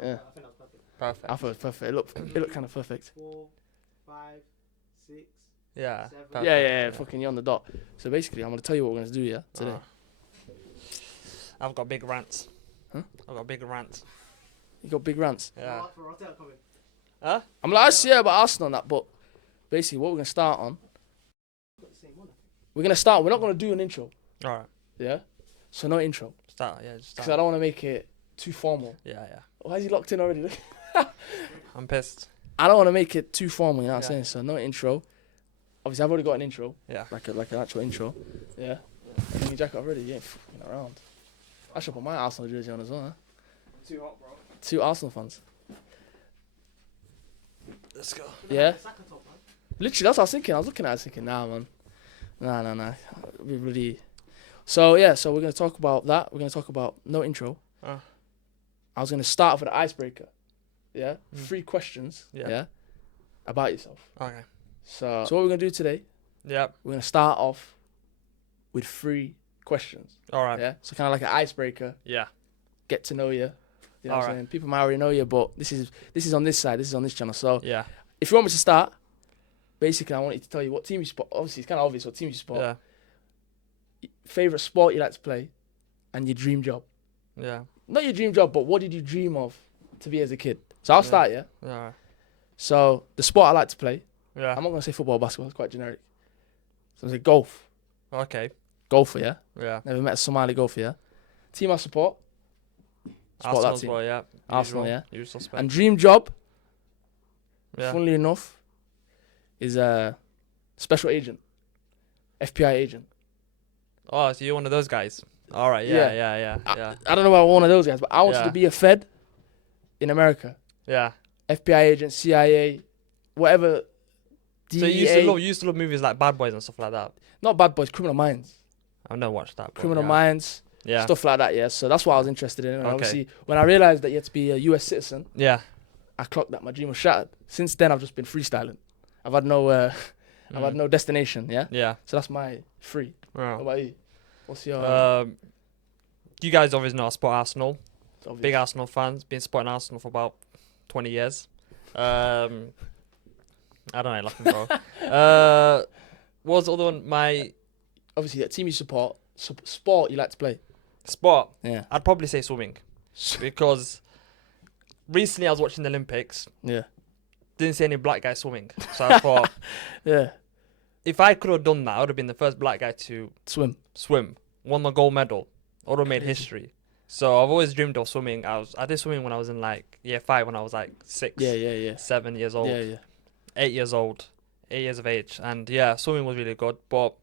Yeah. I think that's perfect. Perfect. I thought it was perfect. It looked kind of perfect. 4, 5, 6. Yeah. 7. Perfect. Yeah. Fucking you're on the dot. So basically, I'm gonna tell you what we're gonna do today. I've got big rants. Huh? I've got big rants. You got big rants. Yeah. Coming. I'm like, yeah, but Arsenal on that. But basically, what we're gonna start on. We're not gonna do an intro. All right. Yeah. So no intro. Start. Yeah. Just Because start. I don't want to make it too formal. Yeah. Why is he locked in already? I'm pissed. I don't want to make it too formal. You know what Yeah. I'm saying? So no intro. Obviously, I've already got an intro. Yeah. Like an actual intro. Yeah. Give me jacket already. Yeah. Fucking around. I should put my Arsenal jersey on as well. Huh? Too hot, bro. 2 Arsenal fans. Let's go. Yeah. Saka top, man. Literally, that's what I was thinking. I was looking at it, I was thinking, nah, man. Nah. We really. So we're gonna talk about that. We're gonna talk about no intro. I was gonna start off with an icebreaker. Yeah. 3 questions. Yeah. About yourself. Okay. So what we're gonna do today? Yep. We're gonna start off with 3 questions. All right. Yeah. So kind of like an icebreaker. Yeah. Get to know you. You know what I'm Alright. saying? People might already know you, but this is on this side. This is on this channel. So Yeah. if you want me to start, basically I want you to tell you what team you support. Obviously, it's kind of obvious what team you support. Yeah. Favorite sport you like to play, and your dream job. Yeah. Not your dream job, but what did you dream of to be as a kid? So I'll start, yeah? Yeah. So the sport I like to play, Yeah. I'm not going to say football or basketball, it's quite generic. So I say golf. Okay. Golfer, yeah? Yeah. Never met a Somali golfer, yeah? Team I support, support Arsenal that as team. well. Yeah. Arsenal, Usual- yeah? Usual suspect. And dream job, Yeah. funnily enough, is a special agent, FBI agent. Oh, so you're one of those guys. All right. Yeah. I don't know about one of those guys, but I wanted Yeah. to be a Fed in America. Yeah. FBI agent, CIA, whatever. DEA. So you used to love movies like Bad Boys and stuff like that. Not Bad Boys, Criminal Minds. I've never watched that. but Criminal yeah. Minds, Yeah. stuff like that, yeah. So that's what I was interested in. And Okay. obviously, when I realised that you had to be a US citizen, Yeah. I clocked that my dream was shattered. Since then, I've just been freestyling. I've had no I've had no destination, yeah? Yeah. So that's my 3. What Wow. about you? What's your... You guys obviously know I support Arsenal. it's obvious. Big Arsenal fans. Been supporting Arsenal for about 20 years. I don't know, laughing, bro. What was the other one? My Obviously, that team you support, sport you like to play. sport. Yeah. I'd probably say swimming because recently I was watching the Olympics. Yeah. Didn't see any black guys swimming, so I thought Yeah. if I could have done that, I would have been the first black guy to Swim. swim, won the gold medal. I would have made Crazy. history. So I've always dreamed of swimming. I did swimming when I was in like year 5, when I was like 6, Yeah. 7 years old, Yeah. 8 years old, 8 years of age, and yeah, swimming was really good. But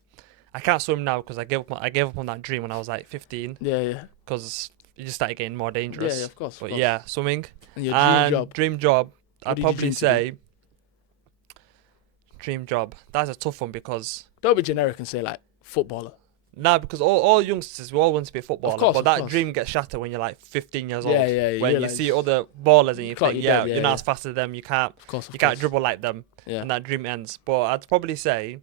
I can't swim now because I gave up on that dream when I was like 15 Yeah. because it just started getting more dangerous. Yeah, of course. But yeah, swimming. And your And dream job. I'd did you probably dream to say dream job. That's a tough one because Don't be generic and say like footballer. because all youngsters, we all want to be a footballer, course, but of that course. dream gets shattered when you're like 15 years old. Yeah. When you realise- see other ballers and you Clock, think, you're yeah, dead, you're not as fast as them, you can't Of can't course. dribble like them, Yeah. and that dream ends. But I'd probably say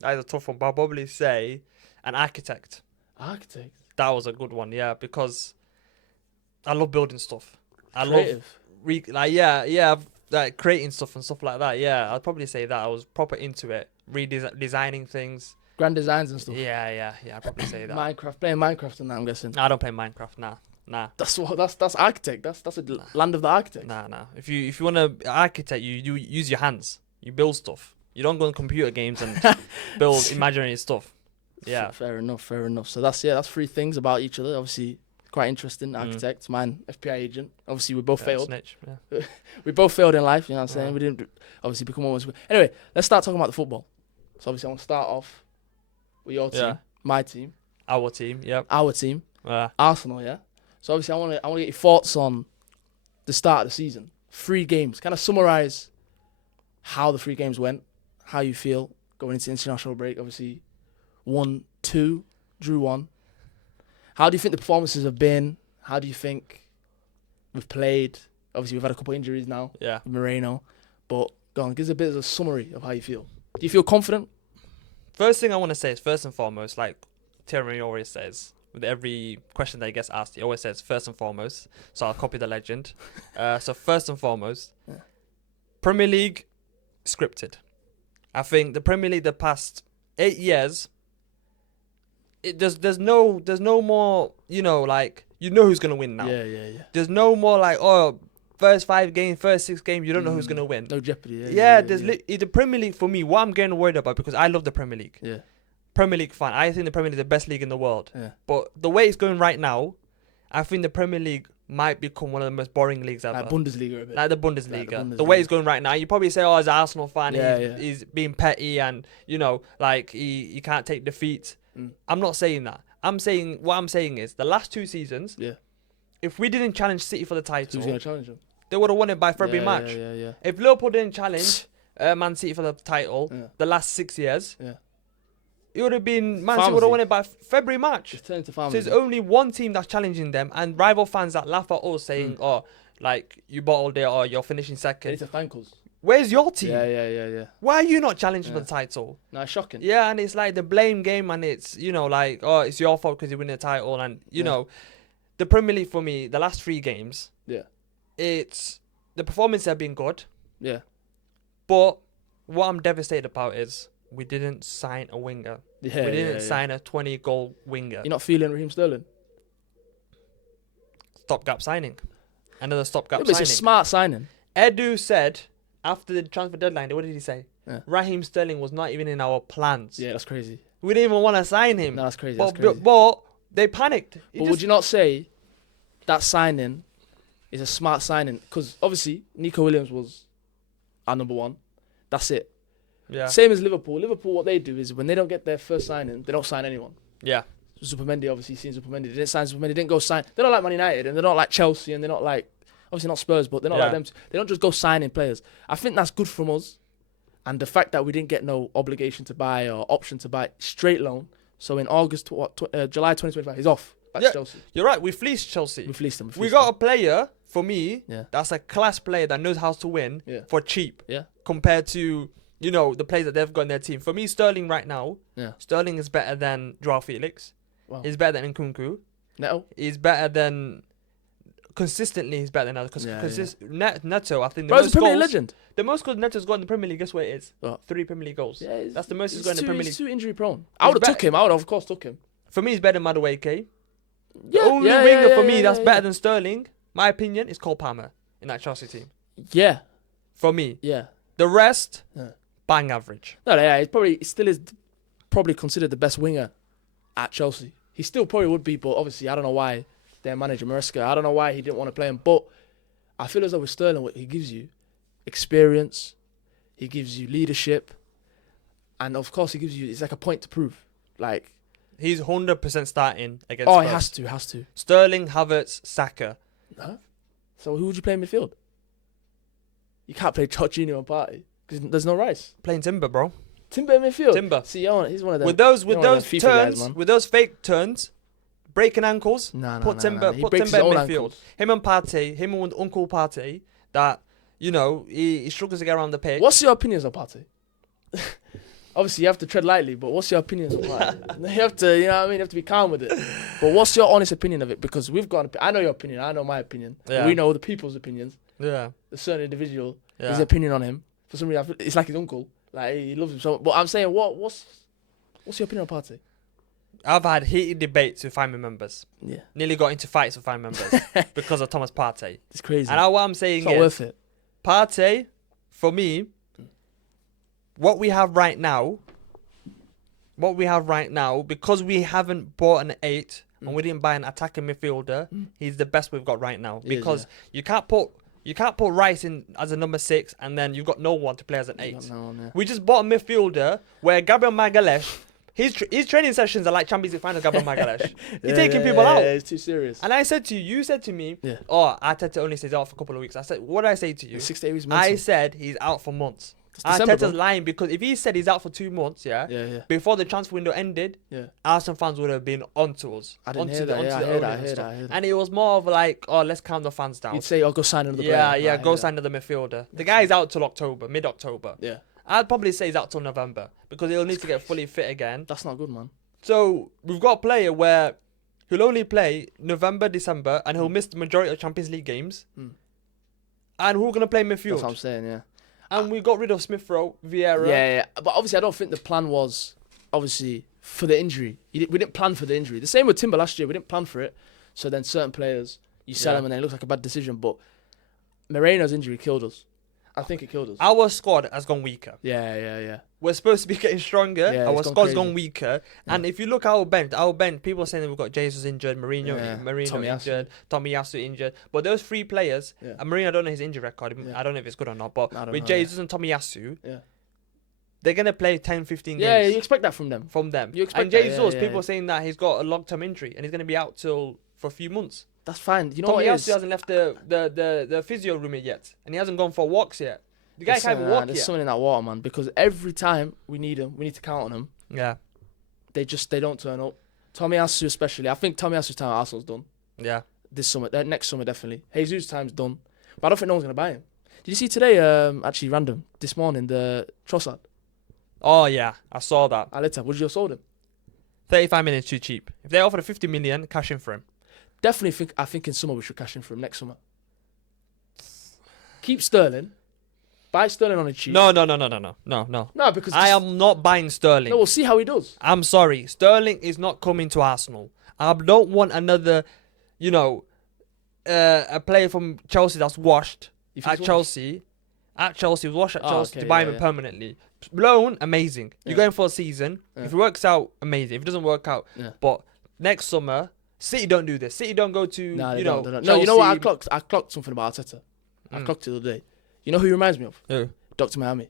that is a tough one. But I'd probably say an architect. Architect. That was a good one, yeah, because I love building stuff. I Creative. love like creating stuff and stuff like that. Yeah, I'd probably say that I was proper into it, designing things. Grand designs and stuff. Yeah. I'd probably say that. Minecraft. Playing Minecraft and that, I'm guessing. I don't play Minecraft. Nah. That's architect. That's a land of the architect. Nah. If you want to architect, you use your hands. You build stuff. You don't go on computer games and build imaginary stuff. Yeah. Fair enough. So that's 3 things about each other. Obviously, quite interesting. Architect, mine, FBI agent. Obviously, we both failed. Snitch. Yeah. We both failed in life. You know what I'm saying? Yeah. We didn't obviously become almost. Anyway, let's start talking about the football. So obviously, I want to start off with your team, Yeah. my team, Our team. Yep. our team, Arsenal. Yeah. So obviously, I want to get your thoughts on the start of the season. 3 games. Kind of summarize how the 3 games went, how you feel going into international break. Obviously, 1-2, drew 1. How do you think the performances have been? How do you think we've played? Obviously, we've had a couple of injuries now, Yeah. with Moreno. But go on, give us a bit of a summary of how you feel. Do you feel confident? First thing I want to say is, first and foremost, like Thierry always says, with every question that he gets asked, he always says first and foremost. So I'll copy the legend. So first and foremost, Premier League scripted. I think the Premier League the past 8 years, there's no more, like, who's gonna win now. Yeah. There's no more like, first 5 games, first 6 games, you don't know who's gonna win. No jeopardy. The Premier League for me, what I'm getting worried about, because I love the Premier League. Yeah. Premier League fan. I think the Premier League is the best league in the world. Yeah. But the way it's going right now, I think the Premier League might become one of the most boring leagues ever. Like Bundesliga a bit. Like the Bundesliga. Bundesliga. The way it's going right now, you probably say, as an Arsenal fan, Yeah, he's being petty and, like he can't take defeat. I'm not saying that. What I'm saying is the last 2 seasons, if we didn't challenge City for the title, Who's going to challenge them? they would have won it by February, March. Yeah. If Liverpool didn't challenge Man City for the title the last 6 years, it would have been Man City would have won it by February, March. Just turn to So pharmacy. there's only one team that's challenging them, and rival fans that laugh at us saying, like, you bottled it, or you're finishing They need second. to thank us. Where's your team? Yeah. Why are you not challenging for the title? No, it's shocking. Yeah, and it's like the blame game, and it's, like, it's your fault because you win the title, and, the Premier League for me, the last 3 games, it's, the performances have been good, Yeah. but what I'm devastated about is we didn't sign a winger. We didn't sign a 20-goal winger. You're not feeling Raheem Sterling? Stopgap signing. Another stopgap But signing. it's a smart signing. Edu said after the transfer deadline, what did he say? Yeah. Raheem Sterling was not even in our plans. Yeah, that's crazy. We didn't even want to sign him. No, that's crazy. But they panicked. But would you not say that signing is a smart signing? Because obviously Nico Williams was our number 1. That's it. Yeah. Same as Liverpool. Liverpool, what they do is when they don't get their first signing, they don't sign anyone. Yeah. Zupermendi, obviously, seen Zupermendi. They didn't sign Zupermendi. They didn't go sign. They're not like Man United, and they're not like Chelsea, and they're not like, obviously not Spurs, but they're not like them. They don't just go signing players. I think that's good from us. And the fact that we didn't get no obligation to buy or option to buy, straight loan. So in July 2025, he's off. Back to Chelsea. You're right. We fleeced Chelsea. We fleeced them. We got a player, for me, Yeah. that's a class player that knows how to win for cheap. Yeah. Compared to, the players that they've got in their team. For me, Sterling right now, Sterling is better than Joao Felix. Wow. He's better than Nkunku. Neto. He's better than... Consistently, he's better than others. Neto, I think Bro, he's a Premier League legend. The most goals Neto's got in the Premier League, guess what it is? What? 3 Premier League goals. Yeah, that's the most he's got in the Premier League. He's too injury prone. I would have took him. I would have, of course, took him. For me, he's better than Madueke. Yeah, The only winger for me that's better than Sterling, my opinion, is Cole Palmer in that Chelsea team. Yeah. For me. Yeah. The rest, bang average. No, yeah, he still is probably considered the best winger at Chelsea. He still probably would be, but obviously I don't know why their manager Maresca, I don't know why he didn't want to play him. But I feel as though with Sterling, what he gives you experience, he gives you leadership, and of course he gives you, it's like a point to prove. Like, he's 100% starting against Spurs. He has to. Sterling, Havertz, Saka. Huh? So who would you play in midfield? You can't play Jorginho and Partey because there's no Rice. Playing Timber, bro. Timber in midfield. Timber. See, he's one of them. With those FIFA turns, guys, with those fake turns, breaking ankles, put Timber in midfield. Ankles. Him and Partey, him and Uncle Partey, that, he struggles to get around the pitch. What's your opinions on Partey? Obviously, you have to tread lightly, but what's your opinions on Partey? You have to, you have to be calm with it. But what's your honest opinion of it? Because we've got, I know your opinion, I know my opinion. Yeah. We know the people's opinions. Yeah. The certain individual, his opinion on him. For some reason, it's like his uncle. Like, he loves him so. But I'm saying, what's your opinion on Partey? I've had heated debates with family members. Yeah. Nearly got into fights with family members because of Thomas Partey. It's crazy. And what I'm saying it's not worth it. Partey, for me, what we have right now, because we haven't bought an 8 and we didn't buy an attacking midfielder, he's the best we've got right now. Because you can't put Rice in as a number 6 and then you've got no one to play as an 8. We just bought a midfielder where Gabriel Magalhaes, his training sessions are like Champions League final Gabriel Magalhaes. He's taking people out. Yeah, it's too serious. And I said to you, you said to me, Arteta only stays out for a couple of weeks. I said, what did I say to you? 6 to 8 weeks. I said he's out for months. Arteta's lying because if he said he's out for 2 months, before the transfer window ended, Arsenal fans would have been onto us. I didn't hear that. I heard that. And it was more of like, let's calm the fans down. You'd say, go sign another player. Go sign another midfielder. The guy's out till October, mid-October. Yeah. I'd probably say he's out till November because he'll need to get fully fit again. That's not good, man. So we've got a player where He'll only play November, December, and he'll miss the majority of Champions League games. And who's gonna play midfield? That's what I'm saying. Yeah. And we got rid of Smith Rowe, Vieira. Yeah. But obviously, I don't think the plan was obviously for the injury. We didn't plan for the injury. The same with Timber last year. We didn't plan for it. So then certain players, you sell them and then it looks like a bad decision. But Moreno's injury killed us. I think it killed us. Our squad has gone weaker. Yeah. We're supposed to be getting stronger. Yeah, Our it's gone squad's crazy. gone weaker. And if you look at our bench, people are saying that we've got Jesus injured, Marino Tomiyasu. injured, Tomiyasu injured. But those three players, Yeah. and Marino, I don't know his injury record. Yeah. I don't know if it's good or not. But I don't with know, Jesus and Tomiyasu, Yeah. they're going to play 10, 15 Yeah, games you expect that from them. You expect and that, Jesus, yeah. people are saying that he's got a long-term injury and he's going to be out for a few months. That's fine. You know what it is? Tomiyasu hasn't left the physio room yet. And he hasn't gone for walks yet. The guy can't even walk There's yet. something in that water, man. Because every time we need them, we need to count on them. Yeah. They don't turn up. Tomiyasu especially. I think Tomiyasu's time at Arsenal's done. Yeah. This summer, next summer definitely. Jesus' time's done. But I don't think no one's gonna buy him. Did you see today? Actually, random this morning, the Trossard. Oh, yeah. I saw that. Aleta, would you have sold him? 35 million is too cheap. If they offered a 50 million, cash in for him. Definitely think. I think in summer we should cash in for him next summer. Keep Sterling. Buy Sterling on a cheap. No. No, because I am not buying Sterling. No, we'll see how he does. I'm sorry. Sterling is not coming to Arsenal. I don't want another, a player from Chelsea that's washed You think at he's Chelsea. At Chelsea, was washed at Chelsea okay, to buy yeah, him yeah. permanently. Loan, amazing. Yeah. You're going for a season. Yeah. If it works out, amazing. If it doesn't work out, Yeah. but next summer, City don't do this. City don't go to, Nah, they you don't, know, they don't. Chelsea. No, you know what? I clocked something about Arteta. I clocked it the other day. You know who he reminds me of? Who? Dr. Miami.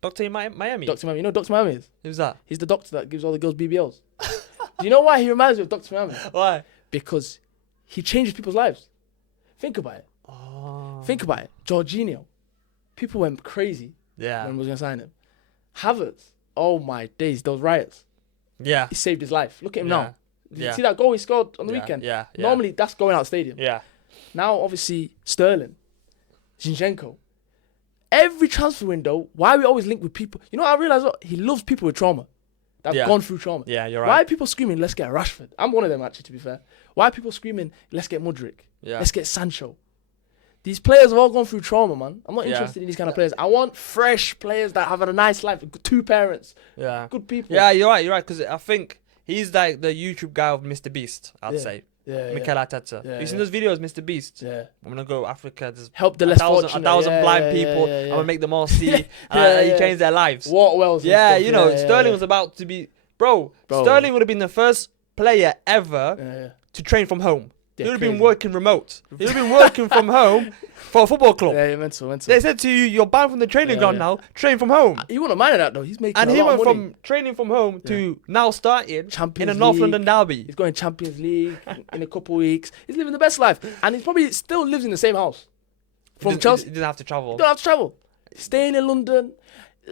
Doctor in Miami. Dr. Miami. You know who Dr. Miami is? Who's that? He's the doctor that gives all the girls BBLs. Do you know why he reminds me of Dr. Miami? Why? Because he changes people's lives. Think about it. Oh. Think about it. Jorginho. People went crazy Yeah. when we was going to sign him. Havertz. Oh my days. Those riots. Yeah. He saved his life. Look at him now. Did Yeah. you see that goal he scored on the weekend? Yeah. Normally that's going out of the stadium. Yeah. Now obviously Sterling. Zinchenko. Every transfer window, why are we always linked with people? You know what I realise? He loves people with trauma. That have Yeah. gone through trauma. Yeah, you're Why right. are people screaming, let's get Rashford? I'm one of them, actually, to be fair. Why are people screaming, let's get Mudryk? Yeah. Let's get Sancho? These players have all gone through trauma, man. I'm not Yeah. interested in these kind of players. I want fresh players that have had a nice life, two parents, Yeah. good people. Yeah, you're right. Because I think he's like the YouTube guy of Mr. Beast, I'd Yeah. say. Yeah, Mikel Arteta. Yeah, You seen yeah. those videos, Mr. Beast? yeah. I'm gonna go Africa. There's Help the a less thousand, fortunate. a thousand Yeah, blind yeah, people. yeah, yeah. I'm gonna make them all see. Yeah, You yeah. change their lives. Waterwells. and Yeah, stuff. you know, yeah, Sterling yeah. was about to be, bro. Bro. Sterling would have been the first player ever Yeah. to train from home. Yeah, He would have been crazy. working remote. He would have been working from home for a football club. Yeah, mental. They said to you, you're banned from the training Yeah, ground yeah. now. Train from home. You wouldn't mind that, though. He's making And a he lot went of money. from training from home to now starting Champions in a North League. London derby. He's going Champions League in a couple of weeks. He's living the best life. And he probably still lives in the same house. From He Chelsea. didn't have to travel. You don't have to travel. Staying in London.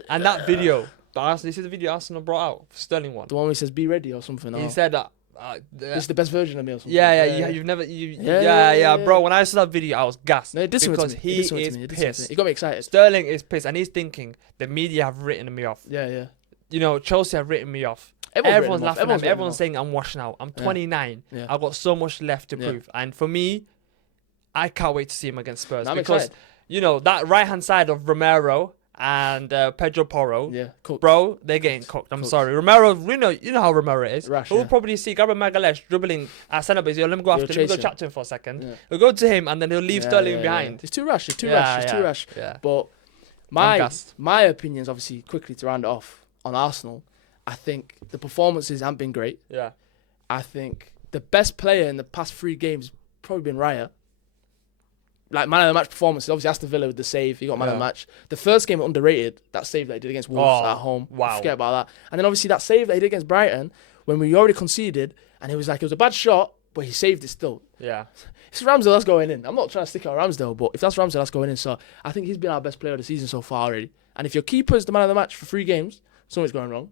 And that video, this is the video Arsenal brought out, Sterling one. The one where he says, be ready or something. He or, said that. this is the best version of me or something. You've never, Yeah, bro. When I saw that video, I was gassed No, it did something because to me. he It did something is to me. It did something to me. pissed. He got me excited. Sterling is pissed, and he's thinking the media have written me off. Yeah. You know, Chelsea have written me off. Everyone's Everyone's written him off. laughing at me. written him Everyone's off. saying I'm washed now. I'm 29. Yeah. I've got so much left to Yeah. prove. And for me, I can't wait to see him against Spurs No, I'm because excited. you know that right hand side of Romero and Pedro Porro. Yeah, cool. Bro, they're getting cooked. I'm Cooked. sorry. Romero, you know how Romero is. Rash, We'll yeah. probably see Gabriel Magalhaes dribbling at centre base. Let me go after. Let me go chase him. chat to him for a second. Yeah. We'll go to him and then he'll leave Sterling behind. It's too rash. It's too Yeah, rash. It's yeah, too rash. yeah. But I'm gassed. my opinions, obviously, quickly to round it off on Arsenal, I think the performances haven't been great. Yeah. I think the best player in the past 3 games probably been Raya. Like man of the match performances, obviously Aston Villa with the save, he got man of the Yeah. match. The first game underrated, that save that he did against Wolves Oh, at home. wow. Forget about that. And then obviously that save that he did against Brighton when we already conceded, and it was like it was a bad shot, but he saved it still. Yeah. It's Ramsdale that's going in. I'm not trying to stick out Ramsdale, but if that's Ramsdale that's going in, so I think he's been our best player of the season so far already. And if your keeper's the man of the match for 3 games, something's going wrong.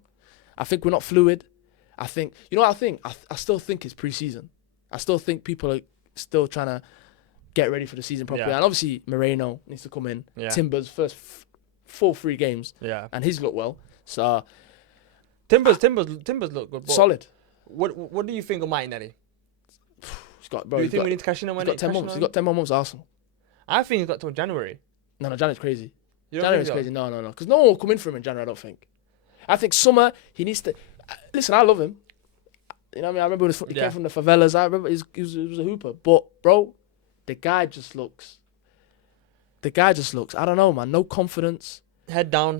I think we're not fluid. I think, you know what I think? I still think it's pre-season. I still think people are still trying to get ready for the season properly. Yeah. And obviously Moreno needs to come in. Yeah. Timber's first full 3 games, Yeah. and he's looked well. So Timbers look good. But solid. What do you think of Martinelli? got, bro. Do you He's think got, we need to cash in on he's when got 10 months. He's got 10 more months at Arsenal. I think he's got till January. No, January's crazy. You don't January's think so? crazy. No. Because no one will come in for him in January, I don't think. I think summer, he needs to... Listen, I love him. You know what I mean? I remember he came from the favelas. I remember he was a hooper. But, bro, the guy just looks... I don't know, man. No confidence. Head down.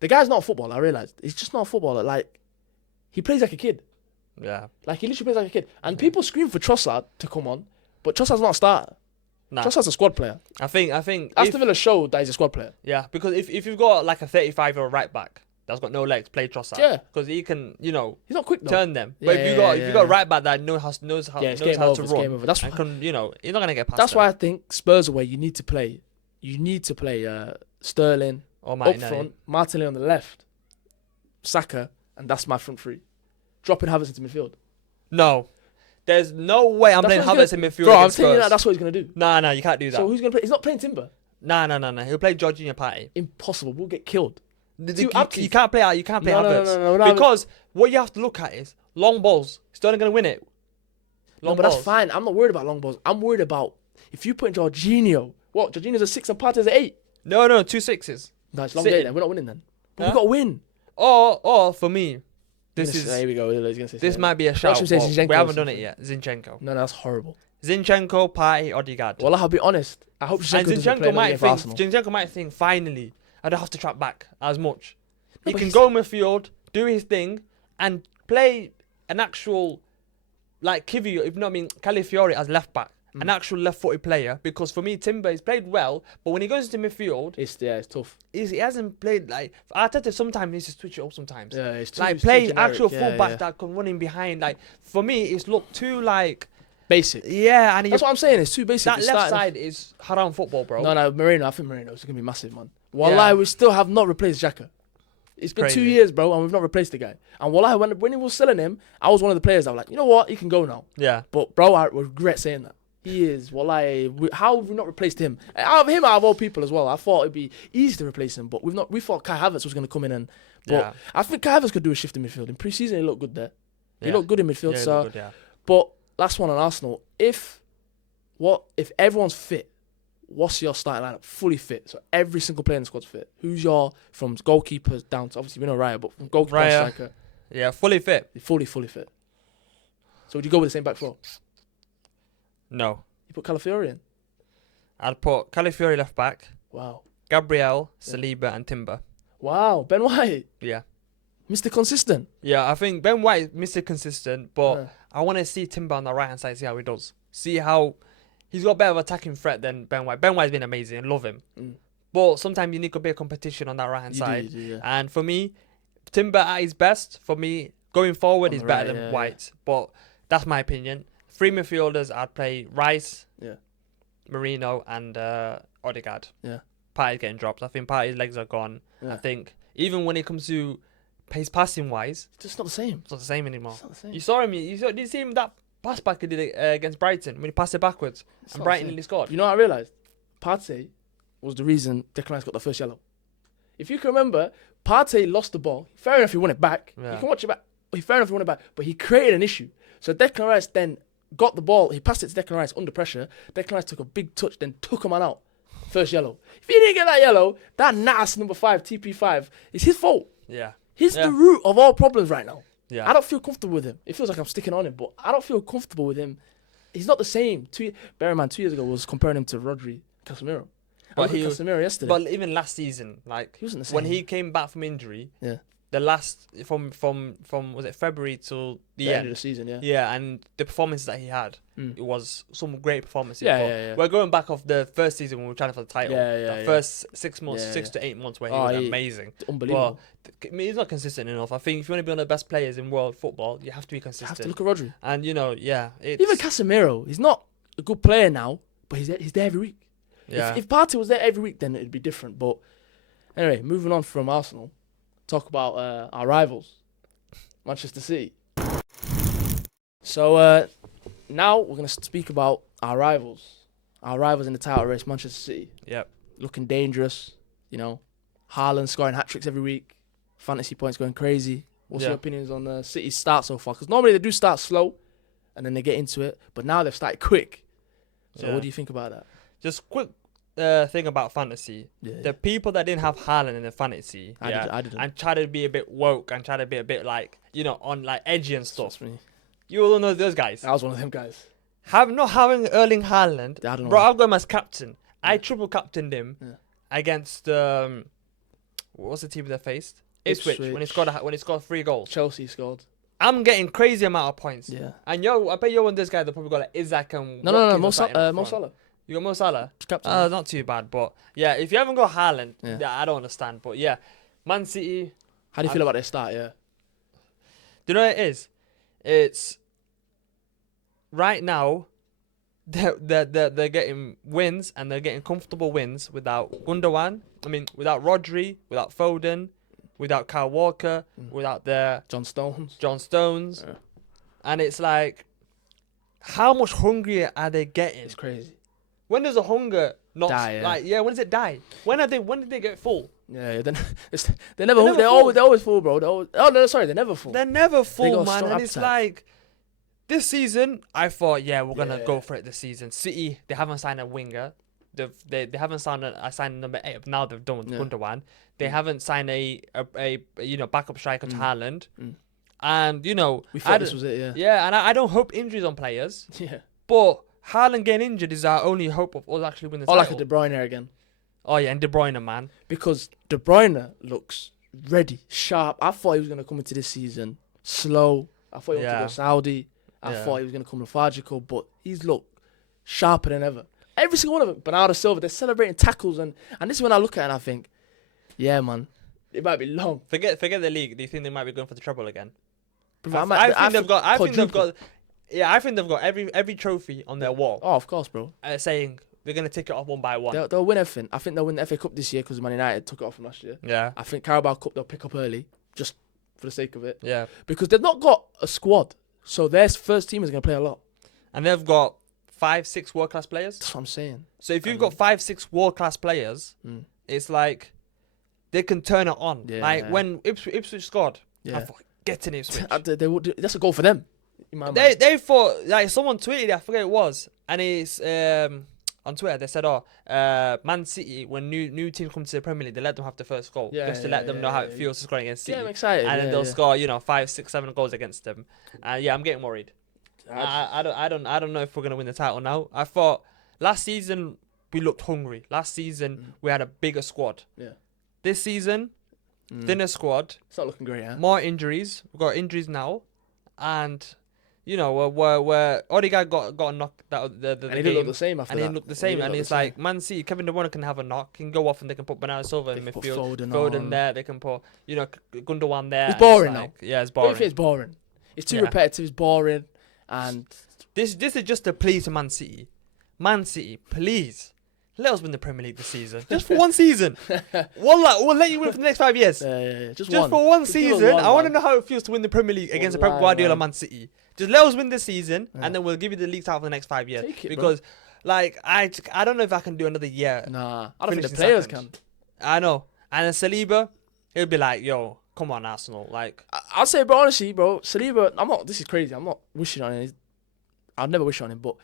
The guy's not a footballer, I realised. He's just not a footballer. Like, he plays like a kid. Yeah. Like, he literally plays like a kid. And people scream for Trossard to come on, but Trossard's not a starter. Nah. Trossard's a squad player. I think. Aston Villa showed that he's a squad player. Yeah, because if you've got like a 35-year-old right back that's got no legs, play Trossard. Yeah. Because he can, He's not quick, though. turn them. Yeah, But if you got a right back that knows how it's to game over. run, That's and can, he's not gonna get past. That's them. why I think Spurs away, you need to play Sterling Or up Martinelli. front, Martinelli on the left, Saka, and that's my front three. Dropping Havertz into midfield. No, there's no way I'm That's playing what he's Havertz in midfield. Bro, I'm against telling you Spurs. that's what he's going to do. Nah, you can't do that. So who's going to play? He's not playing Timber. Nah. He'll play Jorginho Party. Impossible. We'll get killed. You can't play out. You can't play No, Havertz no, because what you have to look at is long balls. Sterling gonna win it. No, but that's fine. I'm not worried about long balls. I'm worried about if you put in Jorginho. What? Jorginho's a 6 and Partey's a 8. No, 2 6s. No, it's long City. day then. We're not winning then. But Huh? we got to win. Or for me, this Here we go. He's gonna say this something. might be a shout. should say but Zinchenko we or haven't done it something. yet. Zinchenko, No, that's horrible. Party, Odegaard. Well, I'll be honest. I hope And Zinchenko doesn't play Zinchenko might think finally I don't have to track back as much. No, He but can he's- go midfield, do his thing, and play an actual like Kivi, if not Calafiori as left back, an actual left-footed player. Because for me, Timber has played well, but when he goes into midfield, It's tough. he hasn't played like Arteta. Sometimes needs to switch it up. Sometimes Yeah, it's too, like it's too play generic. actual Yeah, fullback yeah. that can run in behind. Like for me, it's looked too like Basic. yeah, and That's what I'm saying. It's too basic. that It's left starting- side is haram football, bro. No, Moreno. I think Moreno's gonna be massive, man. Wallahi, we still have not replaced Xhaka. It's been Crazy. 2 years, bro, and we've not replaced the guy. And Wallahi, when he was selling him, I was one of the players that were like, you know what, he can go now. Yeah, But bro, I regret saying that. He is, Wallahi. How have we not replaced him? Out of all people as well. I thought it'd be easy to replace him, but we've not. We thought Kai Havertz was gonna come in but yeah. I think Kai Havertz could do a shift in midfield. In pre-season, he looked good there. He Yeah. looked good in midfield. Yeah, so, good, yeah. but last one on Arsenal. If everyone's fit, what's your starting lineup? Fully fit. So every single player in the squad's fit. Who's your from goalkeepers down to obviously we know Raya, but from goalkeeper Raya. down to striker, Yeah, fully fit. fully fit. So would you go with the same back four? No, You put Calafiori in. I'd put Calafiori left back, Wow. Gabriel, Saliba, and Timber. Wow. Ben White, Yeah, Mr. Consistent. yeah. I think Ben White is Mr. Consistent, but Yeah. I want to see Timber on the right hand side. See how he does. See how he's got a better attacking threat than Ben White. Ben White's been amazing. I love him. Mm. But sometimes you need a bit of competition on that right hand side. You do, yeah. And for me, Timber at his best, for me, going forward, On is the better right, than yeah, White. But that's my opinion. 3 midfielders, I'd play Rice, Yeah. Marino, and Odegaard. Yeah. Party's getting dropped. I think Party's legs are gone. Yeah. I think even when it comes to pace passing wise, It's just not the same. it's not the same anymore. It's not the same. You saw him. Did you see him that pass back he did against Brighton when he passed it backwards It's and not the Brighton same. nearly scored? You know what I realised? Partey was the reason Declan Rice got the first yellow. If you can remember, Partey lost the ball. Fair enough, he won it back. Yeah. You can watch it back. Fair enough, he won it back. But he created an issue. So Declan Rice then got the ball. He passed it to Declan Rice under pressure. Declan Rice took a big touch, then took him on out. First yellow. If he didn't get that yellow, that Nas number 5, TP5, it's his fault. Yeah. He's Yeah. the root of all problems right now. Yeah. I don't feel comfortable with him. It feels like I'm sticking on him, but I don't feel comfortable with him. He's not the same. Bear in mind, 2 years ago, I was comparing him to Rodri Casemiro. But I looked he at was- Casemiro yesterday. But even last season, like He wasn't the when same. he came back from injury, Yeah. the last from was it February till the the end end? of the season, yeah. Yeah, and the performances that he had, Mm. it was some great performances. Yeah, but yeah, yeah. We're going back off the first season when we were trying for the title. Yeah, yeah, the yeah. first 6 months, Yeah, 6 yeah. to 8 months where he Oh, was he- amazing. Unbelievable. But I mean, he's not consistent enough. I think if you want to be one of the best players in world football, you have to be You have consistent. to look at Rodri. And it's Even Casemiro, he's not a good player now, but he's there every week. yeah. If Partey was there every week, then it'd be different. But anyway, moving on from Arsenal, talk about our rivals, Manchester City. So now we're going to speak about our rivals in the title race, Manchester City. Yep. Looking dangerous, Haaland scoring hat-tricks every week, fantasy points going crazy. What's Yeah. your opinions on City's start so far? Because normally they do start slow, and then they get into it. But now they've started quick. So Yeah. what do you think about that? Just quick thing about fantasy. Yeah, The people that didn't have Haaland in the fantasy, I didn't. and try to be a bit woke and try to be a bit like, on like edgy and stuff. Trust me. You all know those guys. I was one of them guys. Not having Erling Haaland, I don't know. bro, I've got him as captain. I triple captained him Yeah. against what's the team they faced? Ipswich. When he scored 3 goals. Chelsea scored. I'm getting crazy amount of points. Yeah. And I bet you and this guy they probably got like Isaac and No. Watkins or something up Mo front. Salah. You got Mo Salah? Just captain. Not too bad, but yeah, if you haven't got Haaland, Yeah. I don't understand. But yeah, Man City. How do you feel about their start? Yeah. Do you know what it is? It's right now. They're getting wins and they're getting comfortable wins without Gundogan. Without Rodri, without Foden, without Kyle Walker, without their John Stones. John Stones, Yeah. and it's like, how much hungrier are they getting? It's crazy. When does the hunger not Die, yeah. when does it die? When did they get full? Yeah. Then they They're never. never They're full. always full, bro. They're never full. They're never got full, a man. strong And it's appetite. like, this season, I thought, we're gonna Yeah. go for it this season. City, they haven't signed a winger. They haven't signed signed number 8. But now they've done with Yeah. Gundogan. They haven't signed a backup striker to Haaland. Mm. And We thought this was it. Yeah. yeah, and I don't hope injuries on players. Yeah. But Haaland getting injured is our only hope of us actually winning the Or like title. a De Bruyne again. Oh yeah, and De Bruyne, man. Because De Bruyne looks ready, sharp. I thought he was going to come into this season slow. I thought he wanted to Yeah. go Saudi. I Yeah. thought he was going to come lethargical, but he's looked sharper than ever. Every single one of them. Bernardo Silva, they're celebrating tackles. And this is when I look at it and I think, yeah, man, it might be long. Forget the league. Do you think they might be going for the treble again? Bro, I think they've got quadruple. every trophy on their wall Oh, of course, bro. saying they're gonna tick it off one by one. They'll win everything. I think they'll win the FA Cup this year because Man United took it off from last year. Yeah, I think Carabao Cup they'll pick up early, just for the sake of it. yeah, Because they've not got a squad. So their first team is going to play a lot. and they've got 5-6 world class players. That's what I'm saying. So if you've got 5-6 world class players, Mm. it's like they can turn it on. Yeah. Like when Ipswich scored, I Yeah. thought, get in Ipswich. They would. That's a goal for them. In my mind. They thought, like, someone tweeted it, I forget it was, and it's on Twitter they said, Man City, when new teams come to the Premier League, they let them have the first goal just to let them know how it feels to score against City. Yeah, I'm excited. And then yeah, they'll yeah. score, 5, 6, 7 goals against them. I'm getting worried. I don't know if we're gonna win the title now. I thought last season we looked hungry. Last season we had a bigger squad. Yeah. This season, thinner squad, It's not looking great, huh? more injuries. We've got injuries now, and where Odegaard got a knock the And he game, didn't look the same after and that. he looked the same. He And looked it's the same. like Man City, Kevin De Bruyne can have a knock, can go off, and they can put Bernardo Silva in They can put midfield. Foden Foden on. there, they can put Gundogan there. It's and boring like, now. Yeah, it's Don't you think boring. it's boring? It's too Yeah. repetitive. It's boring. And This is just a plea to Man City. Man City, please let us win the Premier League this season, just for one season. We'll let you win for the next 5 years. just Just one. for one Just give us season, one, I want to man. know how it feels to win the Premier League against a Pep Wallahi, Guardiola man. Man City. Just let us win this season, Yeah. and then we'll give you the league title for the next 5 years. Take it, bro. because, like, I don't know if I can do another year. Nah, I don't think the finishing players second. can. I know. And then Saliba, he'll be like, yo, come on, Arsenal. Like, I'll say, bro, honestly, bro, Saliba, this is crazy. I'm not wishing on him. I'd never wish on him, but